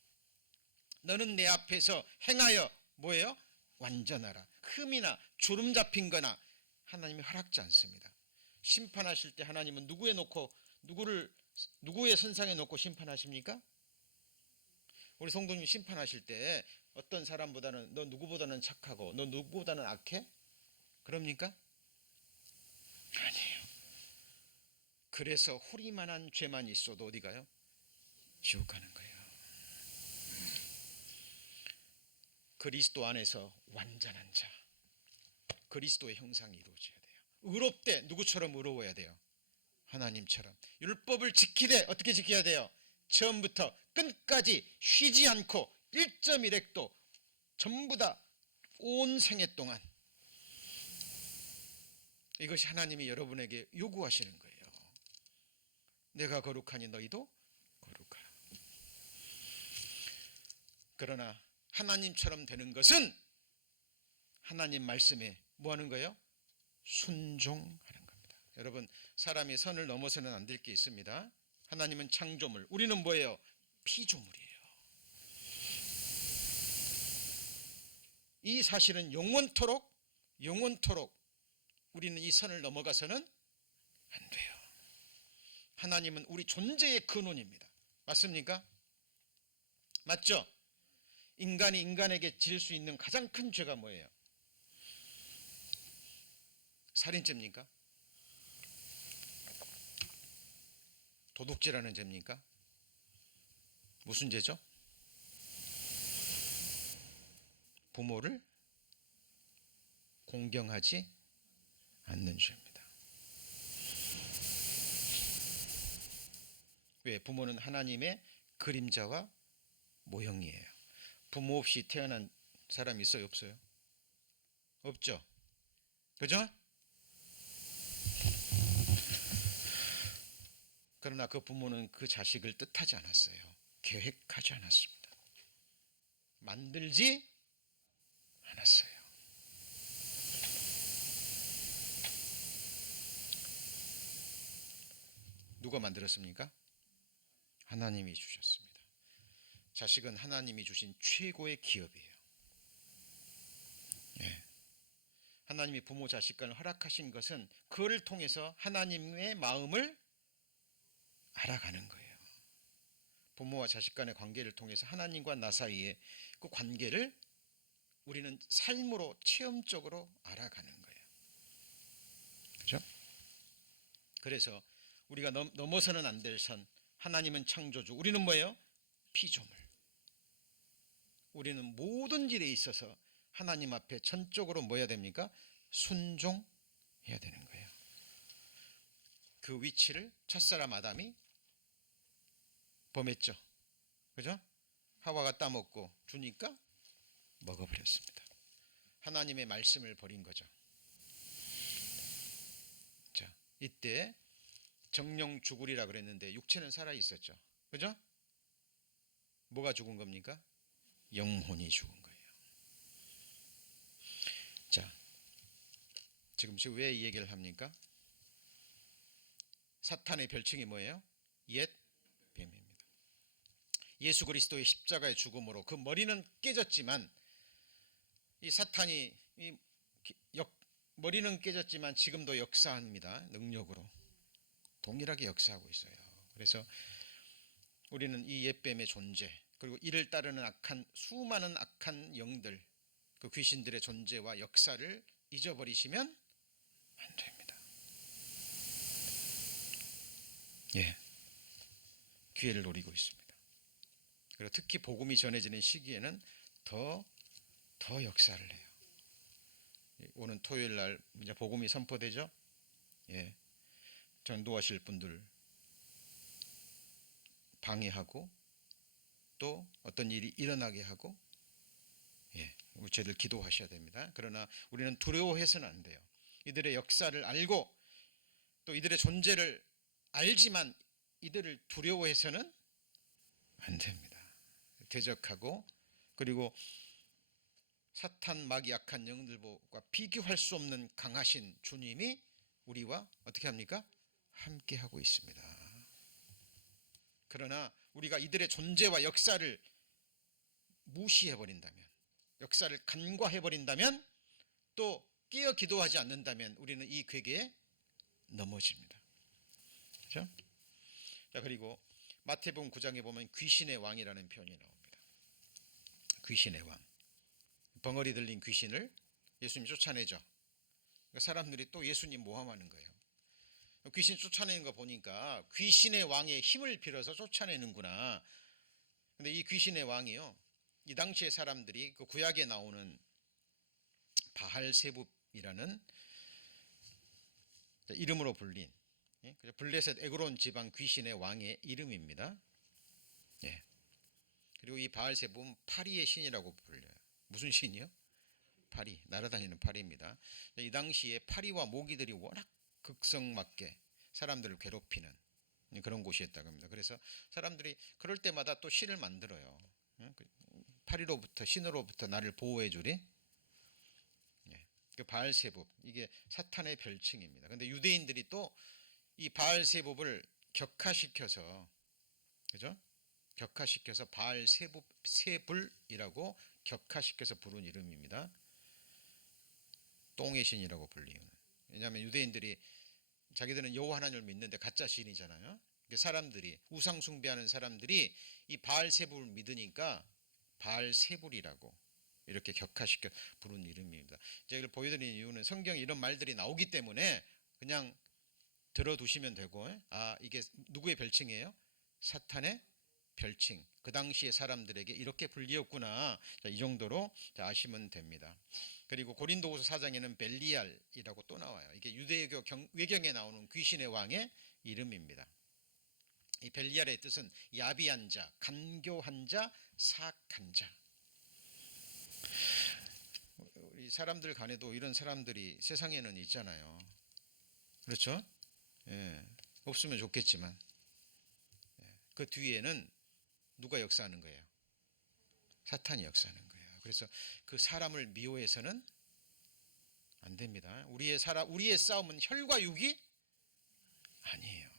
너는 내 앞에서 행하여 뭐예요? 완전하라. 흠이나 주름 잡힌 거나 하나님이 허락지 않습니다. 심판하실 때 하나님은 누구의 선상에 놓고 심판하십니까? 우리 성도님 심판하실 때 어떤 사람보다는 너 누구보다는 착하고 너 누구보다는 악해? 그럽니까? 아니에요. 그래서 후리만한 죄만 있어도 어디 가요? 지옥 가는 거예요. 그리스도 안에서 완전한 자, 그리스도의 형상이 이루어져야 돼요. 의롭되 누구처럼 의로워야 돼요? 하나님처럼. 율법을 지키되 어떻게 지켜야 돼요? 처음부터 끝까지 쉬지 않고 1.1핵도 전부 다 온 생애 동안. 이것이 하나님이 여러분에게 요구하시는 거예요. 내가 거룩하니 너희도 거룩하라. 그러나 하나님처럼 되는 것은 하나님 말씀에 뭐 하는 거예요? 순종하는 겁니다. 여러분, 사람이 선을 넘어서는 안 될 게 있습니다. 하나님은 창조물, 우리는 뭐예요? 피조물이에요. 이 사실은 영원토록 우리는 이 선을 넘어가서는 안 돼요. 하나님은 우리 존재의 근원입니다. 맞습니까? 맞죠? 인간이 인간에게 질 수 있는 가장 큰 죄가 뭐예요? 살인죄입니까? 도둑질하는 죄입니까? 무슨 죄죠? 부모를 공경하지 않는 죄입니다. 왜? 부모는 하나님의 그림자와 모형이에요. 부모 없이 태어난 사람 있어요, 없어요? 없죠? 그죠? 그러나 그 부모는 그 자식을 뜻하지 않았어요. 계획하지 않았습니다. 만들지 않았어요. 누가 만들었습니까? 하나님이 주셨습니다. 자식은 하나님이 주신 최고의 기업이에요. 예. 하나님이 부모 자식 간을 허락하신 것은 그를 통해서 하나님의 마음을 알아가는 거예요. 부모와 자식 간의 관계를 통해서 하나님과 나 사이의 그 관계를 우리는 삶으로 체험적으로 알아가는 거예요. 그렇죠? 그래서 우리가 넘어서는 안 될 선, 하나님은 창조주, 우리는 뭐예요? 피조물. 우리는 모든 일에 있어서 하나님 앞에 전적으로 뭐 해야 됩니까? 순종해야 되는 거예요. 그 위치를 첫사람 아담이 범했죠. 그죠? 하와가 따먹고 주니까 먹어버렸습니다. 하나님의 말씀을 버린 거죠. 자, 이때 정령 죽으리라 그랬는데 육체는 살아 있었죠. 그죠? 뭐가 죽은 겁니까? 영혼이 죽은 거예요. 자, 지금 왜 이 얘기를 합니까? 사탄의 별칭이 뭐예요? 옛 뱀입니다. 예수 그리스도의 십자가의 죽음으로 그 머리는 깨졌지만 이 사탄이 머리는 깨졌지만 지금도 역사합니다. 능력으로 동일하게 역사하고 있어요. 그래서 우리는 이 옛뱀의 존재, 그리고 이를 따르는 수많은 악한 영들, 그 귀신들의 존재와 역사를 잊어버리시면 안 됩니다. 예, 기회를 노리고 있습니다. 그리고 특히 복음이 전해지는 시기에는 더 역사를 해요. 오는 토요일 날 이제 복음이 선포되죠. 예, 전도하실 분들 방해하고 또 어떤 일이 일어나게 하고, 예, 저희들 기도하셔야 됩니다. 그러나 우리는 두려워해서는 안 돼요. 이들의 역사를 알고 또 이들의 존재를 알지만 이들을 두려워해서는 안 됩니다. 대적하고, 그리고 사탄 마귀 악한 영들과 비교할 수 없는 강하신 주님이 우리와 어떻게 합니까? 함께 하고 있습니다. 그러나 우리가 이들의 존재와 역사를 무시해버린다면, 역사를 간과해버린다면, 또 깨어 기도하지 않는다면 우리는 이 괴계에 넘어집니다. 그렇죠? 자, 그리고 마태복음 9장에 보면 귀신의 왕이라는 표현이 나옵니다. 귀신의 왕. 벙어리 들린 귀신을 예수님이 쫓아내죠. 그러니까 사람들이 또 예수님 모함하는 거예요. 귀신 쫓아내는 거 보니까 귀신의 왕의 힘을 빌어서 쫓아내는구나. 근데 이 귀신의 왕이요, 이 당시의 사람들이 그 구약에 나오는 바알세붑이라는 이름으로 불린, 블레셋 에그론 지방 귀신의 왕의 이름입니다. 예. 그리고 이 바알세붑은 파리의 신이라고 불려요. 무슨 신이요? 파리, 날아다니는 파리입니다. 이 당시에 파리와 모기들이 워낙 극성맞게 사람들을 괴롭히는 그런 곳이었다고 합니다. 그래서 사람들이 그럴 때마다 또 신을 만들어요. 파리로부터, 신으로부터 나를 보호해 주리. 그 바알세붑, 이게 사탄의 별칭입니다. 그런데 유대인들이 또 이 바알세붑을 격화시켜서, 그죠? 격화시켜서 바알세불이라고 격화시켜서 부른 이름입니다. 똥의 신이라고 불리는. 왜냐하면 유대인들이 자기들은 여호와 하나님을 믿는데 가짜 신이잖아요. 사람들이, 우상 숭배하는 사람들이 이 바알세불을 믿으니까 바알세불이라고 이렇게 격화시켜 부른 이름입니다. 제가 이걸 보여드리는 이유는 성경에 이런 말들이 나오기 때문에 그냥 들어두시면 되고, 이게 누구의 별칭이에요? 사탄의 별칭. 그 당시의 사람들에게 이렇게 불리었구나. 자, 이 정도로 아시면 됩니다. 그리고 고린도후서 4장에는 벨리알이라고 또 나와요. 이게 유대교 외경에 나오는 귀신의 왕의 이름입니다. 이 벨리알의 뜻은 야비한 자, 간교한 자, 사악한 자. 우리 사람들 간에도 이런 사람들이 세상에는 있잖아요. 그렇죠? 예, 없으면 좋겠지만, 그 뒤에는 누가 역사하는 거예요? 사탄이 역사하는 거예요. 그래서 그 사람을 미워해서는 안 됩니다. 우리의 싸움은 혈과 육이 아니에요.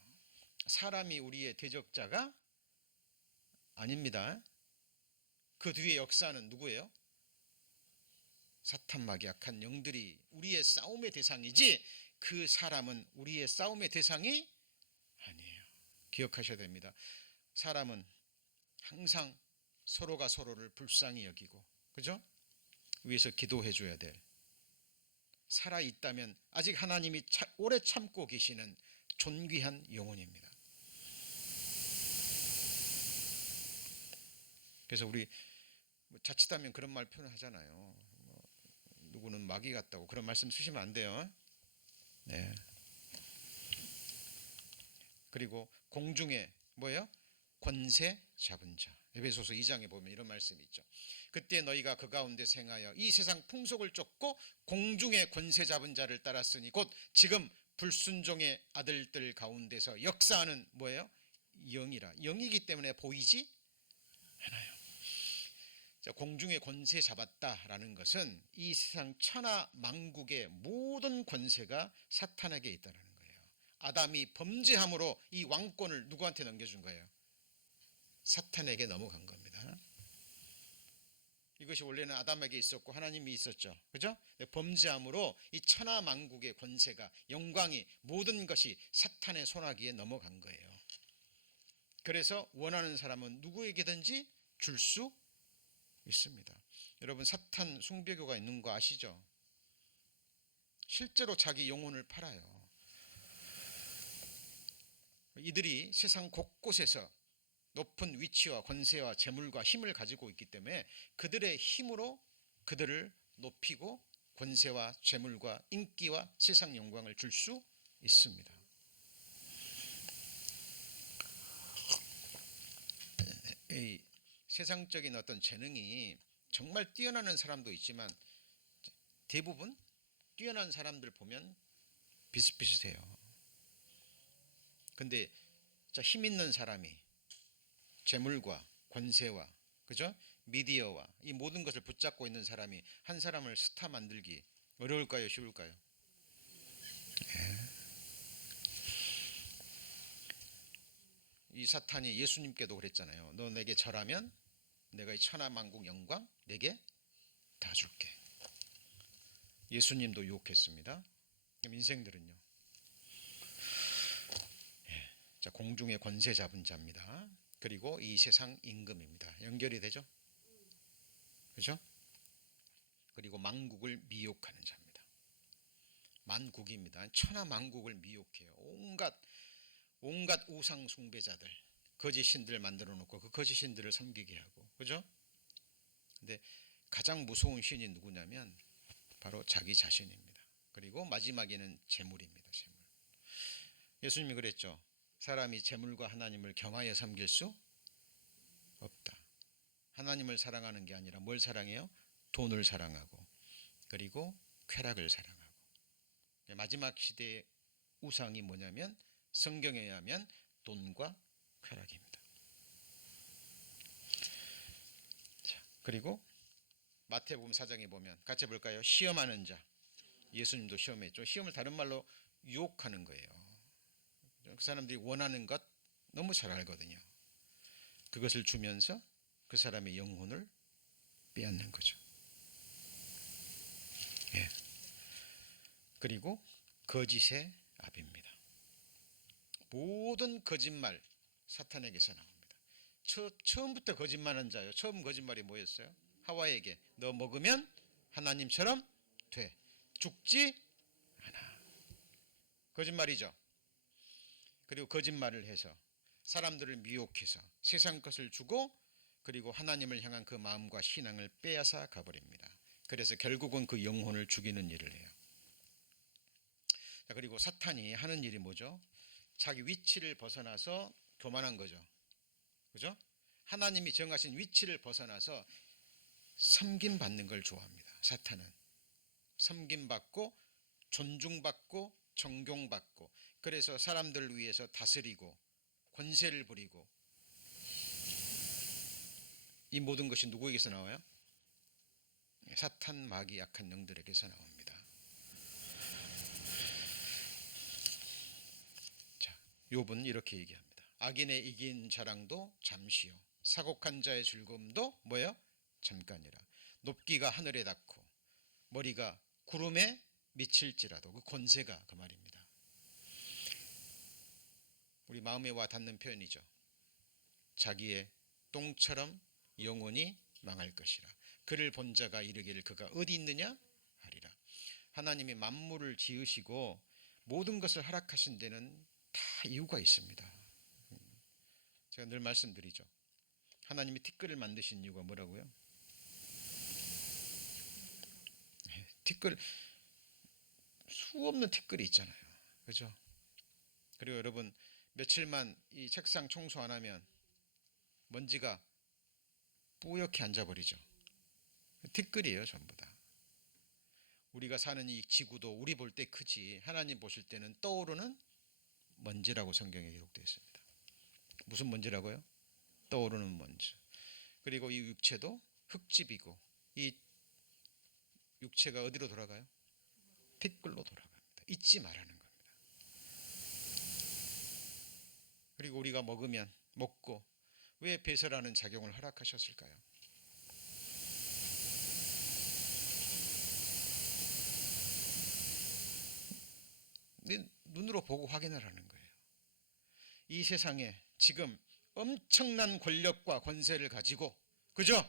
사람이 우리의 대적자가 아닙니다. 그 뒤에 역사는 누구예요? 사탄 마귀 악한 영들이 우리의 싸움의 대상이지, 그 사람은 우리의 싸움의 대상이 아니에요. 기억하셔야 됩니다. 사람은 항상 서로가 서로를 불쌍히 여기고, 그죠? 위해서 기도해 줘야 될, 살아있다면 아직 하나님이 오래 참고 계시는 존귀한 영혼입니다. 그래서 우리 자칫하면 그런 말 표현하잖아요. 누구는 마귀 같다고, 그런 말씀 쓰시면 안 돼요. 네. 그리고 공중에 뭐예요? 권세 잡은 자. 에베소서 2장에 보면 이런 말씀이 있죠. 그때 너희가 그 가운데 생하여 이 세상 풍속을 쫓고 공중의 권세 잡은 자를 따랐으니 곧 지금 불순종의 아들들 가운데서 역사하는 뭐예요? 영이라. 영이기 때문에 보이지 않아요. 자, 공중의 권세 잡았다라는 것은 이 세상 천하 만국의 모든 권세가 사탄에게 있다는 거예요. 아담이 범죄함으로 이 왕권을 누구한테 넘겨준 거예요? 사탄에게 넘어간 겁니다. 이것이 원래는 아담에게 있었고 하나님이 있었죠. 그죠? 범죄함으로 이 천하 만국의 권세가, 영광이, 모든 것이 사탄의 손아귀에 넘어간 거예요. 그래서 원하는 사람은 누구에게든지 줄 수 있습니다. 여러분, 사탄 숭배교가 있는 거 아시죠? 실제로 자기 영혼을 팔아요. 이들이 세상 곳곳에서 높은 위치와 권세와 재물과 힘을 가지고 있기 때문에 그들의 힘으로 그들을 높이고 권세와 재물과 인기와 세상 영광을 줄 수 있습니다. 이 세상적인 어떤 재능이 정말 뛰어나는 사람도 있지만 대부분 뛰어난 사람들 보면 비슷비슷해요. 근데 힘 있는 사람이 재물과 권세와, 그죠? 미디어와 이 모든 것을 붙잡고 있는 사람이 한 사람을 스타 만들기 어려울까요? 쉬울까요? 이 사탄이 예수님께도 그랬잖아요. 너 내게 절하면 내가 이 천하만국 영광 내게 다 줄게. 예수님도 유혹했습니다. 그럼 인생들은요? 자, 공중의 권세 잡은 자입니다. 그리고 이 세상 임금입니다. 연결이 되죠? 그죠? 그리고 만국을 미혹하는 자입니다. 만국입니다. 천하 만국을 미혹해요. 온갖 우상 숭배자들, 거짓 신들 만들어 놓고 그 거짓 신들을 섬기게 하고, 그죠? 근데 가장 무서운 신이 누구냐면 바로 자기 자신입니다. 그리고 마지막에는 재물입니다. 재물. 예수님이 그랬죠. 사람이 재물과 하나님을 겸하여 섬길 수 없다. 하나님을 사랑하는 게 아니라 뭘 사랑해요? 돈을 사랑하고 그리고 쾌락을 사랑하고. 마지막 시대의 우상이 뭐냐면 성경에 의하면 돈과 쾌락입니다. 자, 그리고 마태복음 4장에 보면 같이 볼까요? 시험하는 자. 예수님도 시험했죠. 시험을 다른 말로 유혹하는 거예요. 그 사람들이 원하는 것 너무 잘 알거든요. 그것을 주면서 그 사람의 영혼을 빼앗는 거죠. 예. 그리고 거짓의 압입니다. 모든 거짓말 사탄에게서 나옵니다. 처음부터 거짓말한 자요. 처음 거짓말이 뭐였어요? 하와에게 너 먹으면 하나님처럼 돼. 죽지 않아. 거짓말이죠. 그리고 거짓말을 해서 사람들을 미혹해서 세상 것을 주고 그리고 하나님을 향한 그 마음과 신앙을 빼앗아 가버립니다. 그래서 결국은 그 영혼을 죽이는 일을 해요. 자, 그리고 사탄이 하는 일이 뭐죠? 자기 위치를 벗어나서 교만한 거죠. 그죠? 하나님이 정하신 위치를 벗어나서 섬김받는 걸 좋아합니다. 사탄은 섬김받고 존중받고 존경받고, 그래서 사람들을 위해서 다스리고 권세를 부리고, 이 모든 것이 누구에게서 나와요? 사탄 마귀 약한 영들에게서 나옵니다. 자, 욥은 이렇게 얘기합니다. 악인의 이긴 자랑도 잠시요, 사곡한 자의 즐거움도 뭐예요? 잠깐이라. 높기가 하늘에 닿고 머리가 구름에 미칠지라도, 그 권세가 그 말입니다. 우리 마음에 와 닿는 표현이죠. 자기의 똥처럼 영원히 망할 것이라. 그를 본 자가 이르기를 그가 어디 있느냐 하리라. 하나님이 만물을 지으시고 모든 것을 허락하신 데는 다 이유가 있습니다. 제가 늘 말씀드리죠. 하나님이 티끌을 만드신 이유가 뭐라고요? 티끌, 수없는 티끌이 있잖아요. 그죠? 그리고 여러분, 며칠만 이 책상 청소 안 하면 먼지가 뿌옇게 앉아버리죠. 티끌이에요, 전부 다. 우리가 사는 이 지구도 우리 볼 때 크지 하나님 보실 때는 떠오르는 먼지라고 성경에 기록되어 있습니다. 무슨 먼지라고요? 떠오르는 먼지. 그리고 이 육체도 흙집이고 이 육체가 어디로 돌아가요? 티끌로 돌아갑니다. 잊지 말라는 겁니다. 그리고 우리가 먹고 왜 배설하는 작용을 허락하셨을까요? 눈으로 보고 확인을 하는 거예요. 이 세상에 지금 엄청난 권력과 권세를 가지고, 그죠?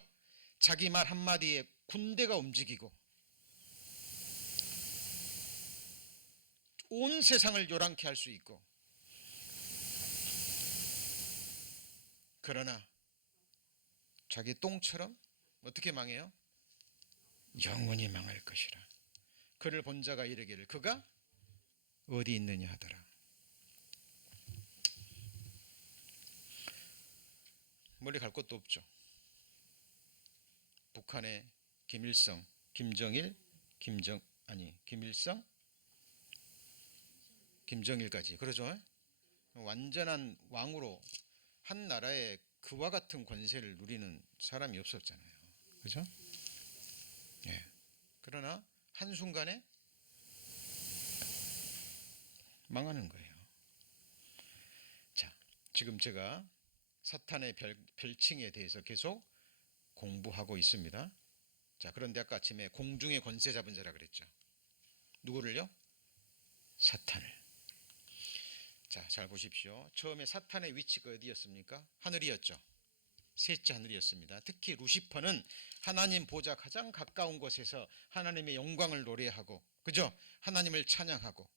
자기 말 한마디에 군대가 움직이고 온 세상을 요란케 할 수 있고, 그러나 자기 똥처럼 어떻게 망해요? 영원히 망할 것이라. 그를 본 자가 이르기를 그가 어디 있느냐 하더라. 멀리 갈 곳도 없죠. 북한의 김일성, 김정일, 김일성, 김정일까지, 그러죠? 완전한 왕으로 한 나라에 그와 같은 권세를 누리는 사람이 없었잖아요. 그죠? 예. 그러나 한순간에 망하는 거예요. 자, 지금 제가 사탄의 별칭에 대해서 계속 공부하고 있습니다. 자, 그런데 아까 아침에 공중의 권세 잡은 자라 그랬죠. 누구를요? 사탄을. 자, 잘 보십시오. 처음에 사탄의 위치가 어디였습니까? 하늘이었죠. 셋째 하늘이었습니다. 특히 루시퍼는 하나님 보좌 가장 가까운 곳에서 하나님의 영광을 노래하고, 그죠? 하나님을 찬양하고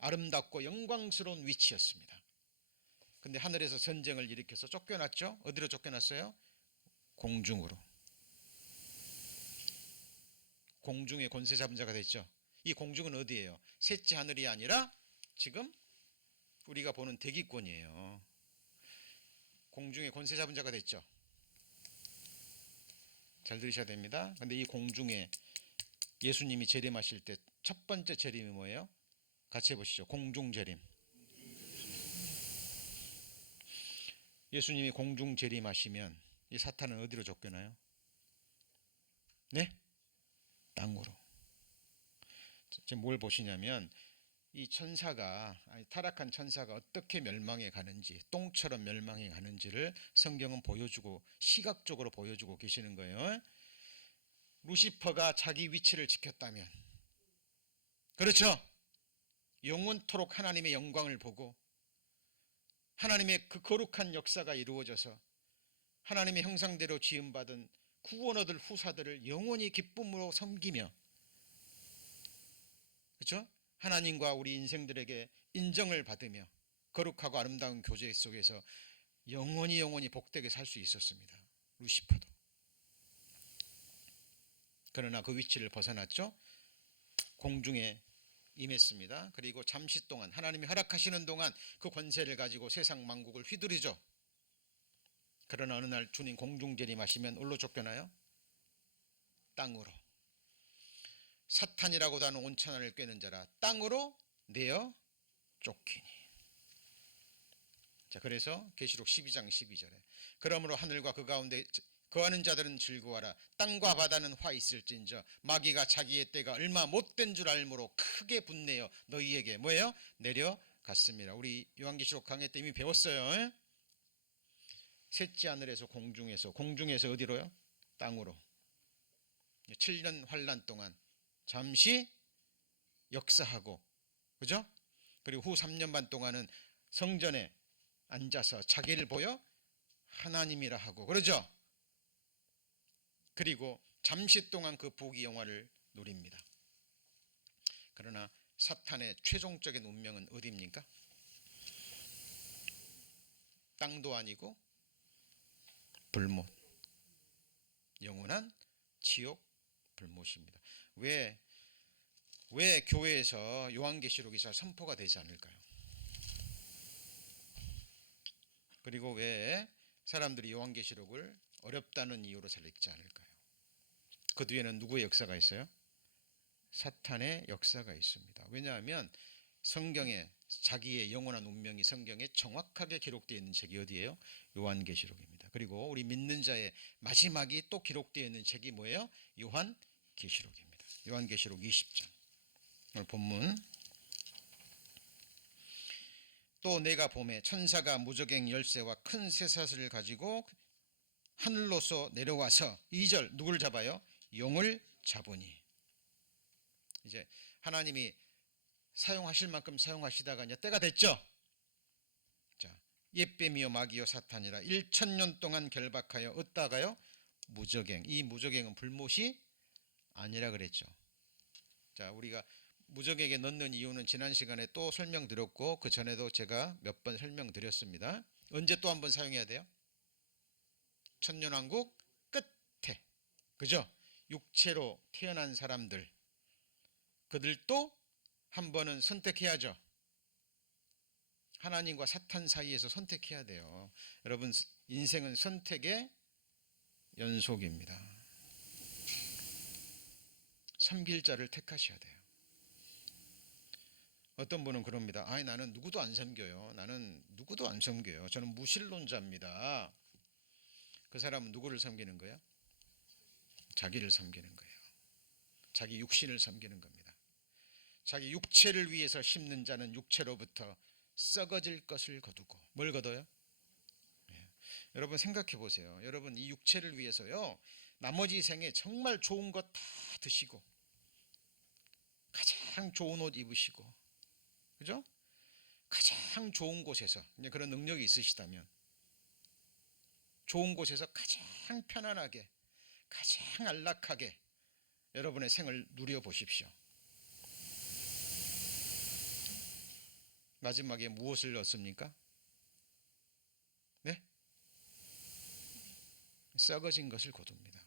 아름답고 영광스러운 위치였습니다. 근데 하늘에서 전쟁을 일으켜서 쫓겨났죠. 어디로 쫓겨났어요? 공중으로. 공중의 권세 잡은 자가 됐죠. 이 공중은 어디예요? 셋째 하늘이 아니라 지금 우리가 보는 대기권이에요. 공중의 권세 잡은 자가 됐죠. 잘 들으셔야 됩니다. 근데 이 공중에 예수님이 재림하실 때 첫 번째 재림이 뭐예요? 같이 해보시죠. 공중 재림. 예수님이 공중 재림하시면 이 사탄은 어디로 쫓겨나요? 네? 땅으로. 지금 뭘 보시냐면 이 천사가, 타락한 천사가 어떻게 멸망해 가는지, 똥처럼 멸망해 가는지를 성경은 보여주고, 시각적으로 보여주고 계시는 거예요. 루시퍼가 자기 위치를 지켰다면, 그렇죠? 영원토록 하나님의 영광을 보고 하나님의 그 거룩한 역사가 이루어져서 하나님의 형상대로 지음받은 구원 얻을 후사들을 영원히 기쁨으로 섬기며, 그렇죠? 하나님과 우리 인생들에게 인정을 받으며 거룩하고 아름다운 교제 속에서 영원히 복되게 살 수 있었습니다. 루시퍼도. 그러나 그 위치를 벗어났죠. 공중에 임했습니다. 그리고 잠시 동안, 하나님이 허락하시는 동안 그 권세를 가지고 세상 만국을 휘두르죠. 그러나 어느 날 주님 공중 재림하시면 어디로 쫓겨나요? 땅으로. 사탄이라고도 하는 온천하를 꿰는 자라 땅으로 내어 쫓기니. 자, 그래서 계시록 12장 12절에 그러므로 하늘과 그 가운데 거하는 자들은 즐거워하라. 땅과 바다는 화 있을진저 마귀가 자기의 때가 얼마 못된 줄 알므로 크게 분내어 너희에게 뭐예요? 내려갔습니다. 우리 요한계시록 강의 때 이미 배웠어요. 셋째 하늘에서 공중에서 어디로요? 땅으로. 7년 환란 동안 잠시 역사하고, 그죠? 그리고 후 3년 반 동안은 성전에 앉아서 자기를 보여 하나님이라 하고, 그러죠? 그리고 잠시 동안 그 부귀 영화를 누립니다. 그러나 사탄의 최종적인 운명은 어디입니까? 땅도 아니고 불못, 영원한 지옥 불못입니다. 왜 교회에서 요한계시록이 잘 선포가 되지 않을까요? 그리고 왜 사람들이 요한계시록을 어렵다는 이유로 잘 읽지 않을까요? 그 뒤에는 누구의 역사가 있어요? 사탄의 역사가 있습니다. 왜냐하면 성경에 자기의 영원한 운명이 성경에 정확하게 기록되어 있는 책이 어디예요? 요한계시록입니다. 그리고 우리 믿는 자의 마지막이 또 기록되어 있는 책이 뭐예요? 요한계시록입니다. 요한계시록 20장 오늘 본문. 또 내가 보매 천사가 무저갱 열쇠와 큰 쇠사슬을 가지고 하늘로서 내려와서 2절 누구를 잡아요? 용을 잡으니. 이제 하나님이 사용하실 만큼 사용하시다가 이제 때가 됐죠. 자, 옛뱀이요 마귀요 사탄이라 1000년 동안 결박하여 얻다가요 무적행. 이 무적행은 불못이 아니라 그랬죠. 자, 우리가 무적에게 넣는 이유는 지난 시간에 또 설명드렸고 그 전에도 제가 몇 번 설명드렸습니다. 언제 또 한 번 사용해야 돼요? 천년왕국 끝에. 그죠? 육체로 태어난 사람들, 그들도 한 번은 선택해야죠. 하나님과 사탄 사이에서 선택해야 돼요. 여러분, 인생은 선택의 연속입니다. 섬길 자를 택하셔야 돼요. 어떤 분은 그럽니다. 아니, 나는 누구도 안 섬겨요. 나는 누구도 안 섬겨요. 저는 무신론자입니다. 그 사람은 누구를 섬기는 거예요? 자기를 섬기는 거예요. 자기 육신을 섬기는 겁니다. 자기 육체를 위해서 심는 자는 육체로부터 썩어질 것을 거두고. 뭘 거둬요? 예. 여러분 생각해 보세요. 여러분 이 육체를 위해서요, 나머지 생에 정말 좋은 것 다 드시고 가장 좋은 옷 입으시고, 그죠? 가장 좋은 곳에서, 그런 능력이 있으시다면 좋은 곳에서 가장 편안하게, 가장 안락하게 여러분의 생을 누려보십시오. 마지막에 무엇을 얻습니까? 네? 썩어진 것을 거둡니다.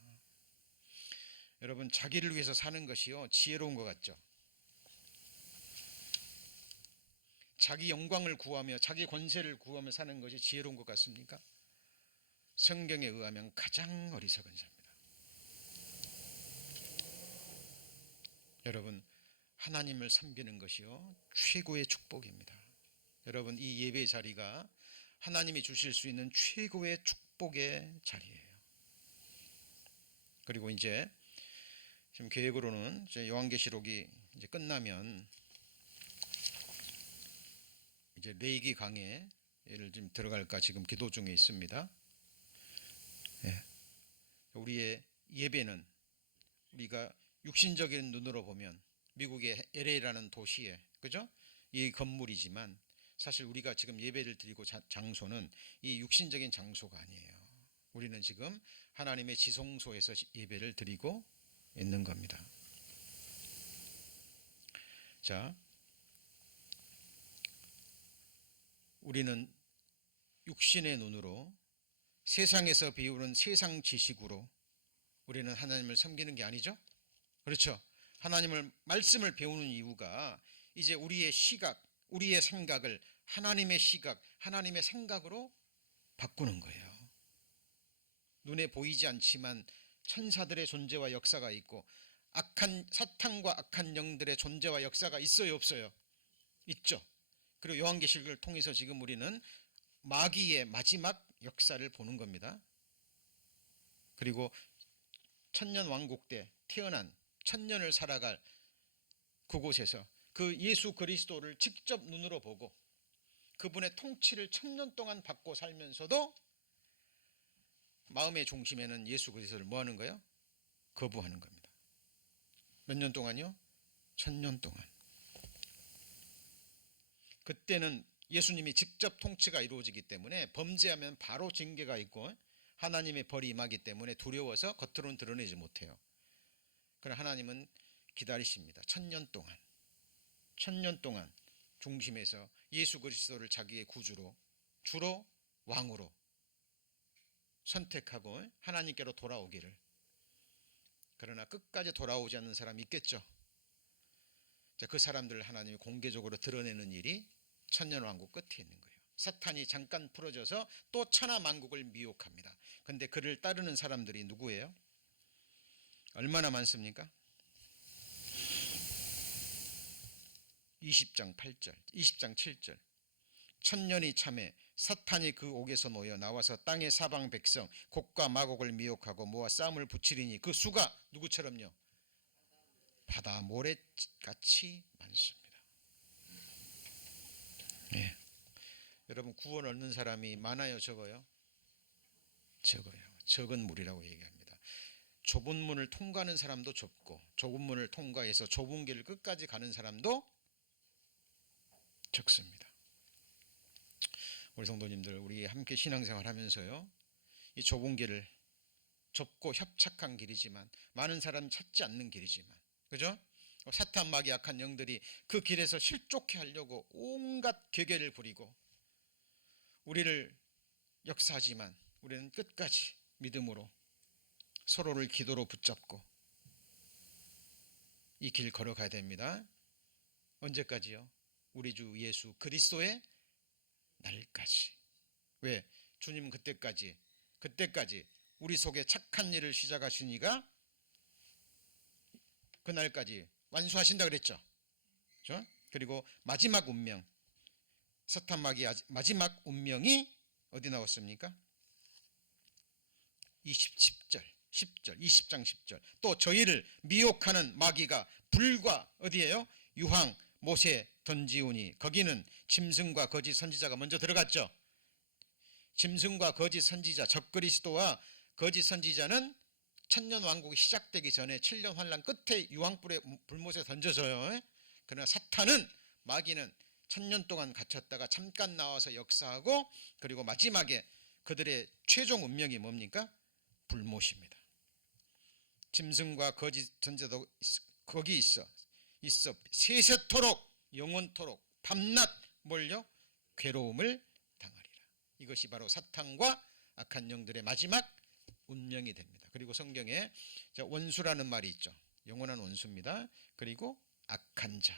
여러분, 자기를 위해서 사는 것이요 지혜로운 것 같죠? 자기 영광을 구하며 자기 권세를 구하며 사는 것이 지혜로운 것 같습니까? 성경에 의하면 가장 어리석은 자입니다. 여러분, 하나님을 섬기는 것이요 최고의 축복입니다. 여러분, 이 예배 자리가 하나님이 주실 수 있는 최고의 축복의 자리예요. 그리고 이제 지금 계획으로는 이제 요한계시록이 이제 끝나면 이제 레위기 강해를 지금 들어갈까 지금 기도 중에 있습니다. 예. 우리의 예배는 우리가 육신적인 눈으로 보면 미국의 LA라는 도시에, 그죠? 이 건물이지만 사실 우리가 지금 예배를 드리고 장소는 이 육신적인 장소가 아니에요. 우리는 지금 하나님의 지성소에서 예배를 드리고 있는 겁니다. 자, 우리는 육신의 눈으로 세상에서 배우는 세상 지식으로 우리는 하나님을 섬기는 게 아니죠? 그렇죠? 하나님을 말씀을 배우는 이유가 이제 우리의 시각, 우리의 생각을 하나님의 시각, 하나님의 생각으로 바꾸는 거예요. 눈에 보이지 않지만 천사들의 존재와 역사가 있고 악한 사탄과 악한 영들의 존재와 역사가 있어요, 없어요? 있죠. 그리고 요한계시록을 통해서 지금 우리는 마귀의 마지막 역사를 보는 겁니다. 그리고 천년 왕국 때 태어난 천년을 살아갈 그곳에서 그 예수 그리스도를 직접 눈으로 보고 그분의 통치를 천년 동안 받고 살면서도 마음의 중심에는 예수 그리스도를 뭐 하는 거예요? 거부하는 겁니다. 몇 년 동안요? 1000년 동안. 그때는 예수님이 직접 통치가 이루어지기 때문에 범죄하면 바로 징계가 있고 하나님의 벌이 임하기 때문에 두려워서 겉으로는 드러내지 못해요. 그러나 하나님은 기다리십니다. 1000년 동안. 1000년 동안 중심에서 예수 그리스도를 자기의 구주로, 주로 왕으로 선택하고 하나님께로 돌아오기를. 그러나 끝까지 돌아오지 않는 사람이 있겠죠. 그 사람들을 하나님이 공개적으로 드러내는 일이 천년왕국 끝에 있는 거예요. 사탄이 잠깐 풀어져서 또 천하만국을 미혹합니다. 그런데 그를 따르는 사람들이 누구예요? 얼마나 많습니까? 20장 8절, 20장 7절. 천년이 참해 사탄이 그 옥에서 놓여 나와서 땅의 사방 백성 곡과 마곡을 미혹하고 모아 싸움을 붙이리니 그 수가 누구처럼요? 바다 모래같이 많습니다. 예. 여러분, 구원 얻는 사람이 많아요, 적어요? 적어요. 적은 무리라고 얘기합니다. 좁은 문을 통과하는 사람도 좁고 좁은 문을 통과해서 좁은 길을 끝까지 가는 사람도 적습니다. 우리 성도님들, 우리 함께 신앙생활 하면서요, 이 좁은 길을, 좁고 협착한 길이지만, 많은 사람 찾지 않는 길이지만, 그죠? 사탄 마귀 악한 영들이 그 길에서 실족해 하려고 온갖 괴계를 부리고 우리를 역사하지만, 우리는 끝까지 믿음으로 서로를 기도로 붙잡고 이 길 걸어가야 됩니다. 언제까지요? 우리 주 예수 그리스도의 날까지. 왜? 주님은 그때까지 우리 속에 착한 일을 시작하시니까 그날까지 완수하신다 그랬죠. 그렇죠? 그리고 마지막 운명, 사탄 마귀의 마지막 운명이 어디 나왔습니까? 10절 20장 10절. 또 저희를 미혹하는 마귀가 불과 어디에요? 유황 못에 던지우니 거기는 짐승과 거짓 선지자가 먼저 들어갔죠. 짐승과 거짓 선지자, 적그리스도와 거짓 선지자는 천년 왕국이 시작되기 전에 7년 환란 끝에 유황불의 불못에 던져져요. 그러나 사탄은, 마귀는 천년 동안 갇혔다가 잠깐 나와서 역사하고, 그리고 마지막에 그들의 최종 운명이 뭡니까? 불못입니다. 짐승과 거짓 선지자도 거기 있어 세세토록, 영원토록 밤낮 뭘요? 괴로움을 당하리라. 이것이 바로 사탄과 악한 영들의 마지막 운명이 됩니다. 그리고 성경에 원수라는 말이 있죠. 영원한 원수입니다. 그리고 악한 자.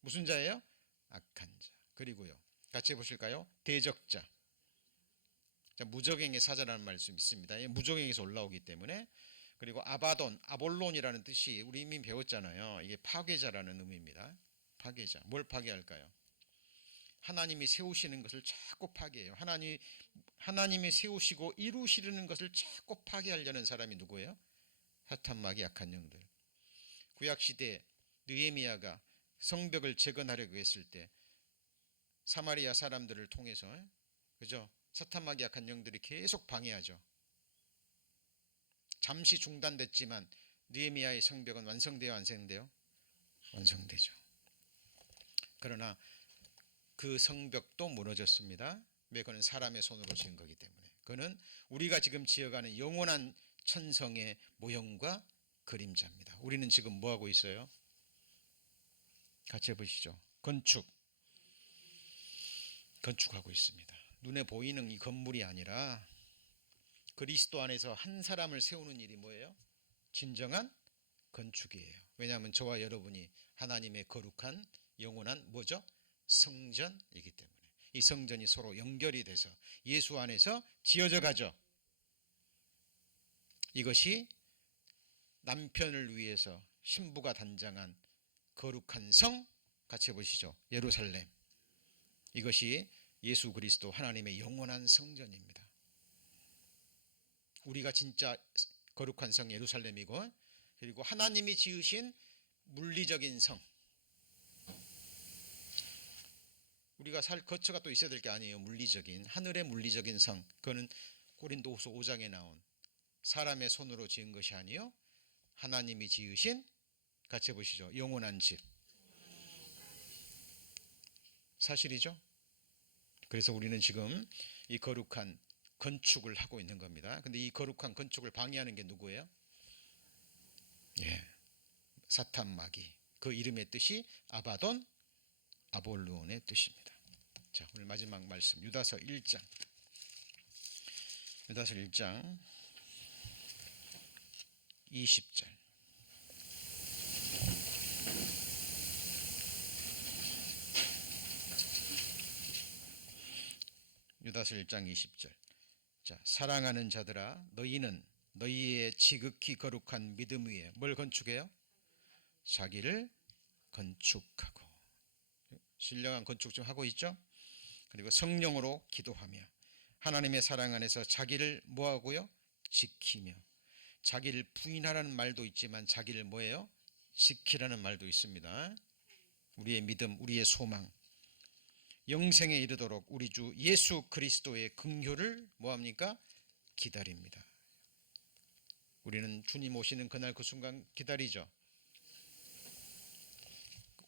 무슨 자예요? 악한 자. 그리고요, 같이 보실까요? 대적자. 무적행의 사자라는 말씀이 있습니다. 무적행에서 올라오기 때문에. 그리고 아바돈, 아볼론이라는 뜻이 우리 이미 배웠잖아요. 이게 파괴자라는 의미입니다. 파괴자. 뭘 파괴할까요? 하나님이 세우시는 것을 자꾸 파괴해요. 하나님이 세우시고 이루시려는 것을 자꾸 파괴하려는 사람이 누구예요? 사탄 마귀 악한 영들. 구약시대에 느헤미야가 성벽을 재건하려고 했을 때 사마리아 사람들을 통해서, 그죠? 사탄 마귀 악한 영들이 계속 방해하죠. 잠시 중단됐지만 느헤미야의 성벽은 완성돼요, 안 완성돼요? 완성되죠. 그러나 그 성벽도 무너졌습니다. 왜? 그는 사람의 손으로 지은 거기 때문에. 그는 우리가 지금 지어가는 영원한 천성의 모형과 그림자입니다. 우리는 지금 뭐하고 있어요? 같이 해보시죠. 건축하고 있습니다. 눈에 보이는 이 건물이 아니라 그리스도 안에서 한 사람을 세우는 일이 뭐예요? 진정한 건축이에요. 왜냐하면 저와 여러분이 하나님의 거룩한 영원한 뭐죠? 성전이기 때문에. 이 성전이 서로 연결이 돼서 예수 안에서 지어져 가죠. 이것이 남편을 위해서 신부가 단장한 거룩한 성, 같이 해보시죠. 예루살렘. 이것이 예수 그리스도 하나님의 영원한 성전입니다. 우리가 진짜 거룩한 성 예루살렘이고, 그리고 하나님이 지으신 물리적인 성, 우리가 살 거처가 또 있어야 될 게 아니에요. 물리적인, 하늘의 물리적인 성. 그거는 고린도후서 5장에 나온 사람의 손으로 지은 것이 아니요, 하나님이 지으신, 같이 해보시죠. 영원한 집. 사실이죠. 그래서 우리는 지금 이 거룩한 건축을 하고 있는 겁니다. 근데 이 거룩한 건축을 방해하는 게 누구예요? 사탄 마귀. 그 이름의 뜻이 아바돈, 아볼론의 뜻입니다. 자, 오늘 마지막 말씀 유다서 1장 20절. 유다서 1장 20절. 자, 사랑하는 자들아, 너희는 너희의 지극히 거룩한 믿음 위에 뭘 건축해요? 자기를 건축하고. 신령한 건축 좀 하고 있죠? 그리고 성령으로 기도하며 하나님의 사랑 안에서 자기를 뭐하고요? 지키며. 자기를 부인하라는 말도 있지만 자기를 뭐예요? 지키라는 말도 있습니다. 우리의 믿음, 우리의 소망, 영생에 이르도록 우리 주 예수 그리스도의 긍휼을 뭐합니까? 기다립니다. 우리는 주님 오시는 그날 그 순간 기다리죠.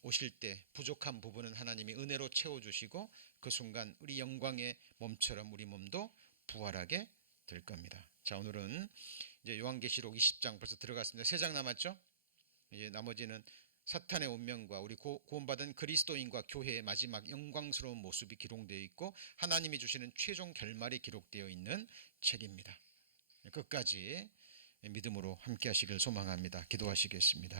오실 때 부족한 부분은 하나님이 은혜로 채워주시고 그 순간 우리 영광의 몸처럼 우리 몸도 부활하게 될 겁니다. 자, 오늘은 이제 요한계시록 20장 벌써 들어갔습니다. 3장 남았죠? 이제 나머지는 사탄의 운명과 우리 구원받은 그리스도인과 교회의 마지막 영광스러운 모습이 기록되어 있고 하나님이 주시는 최종 결말이 기록되어 있는 책입니다. 끝까지 믿음으로 함께 하시길 소망합니다. 기도하시겠습니다.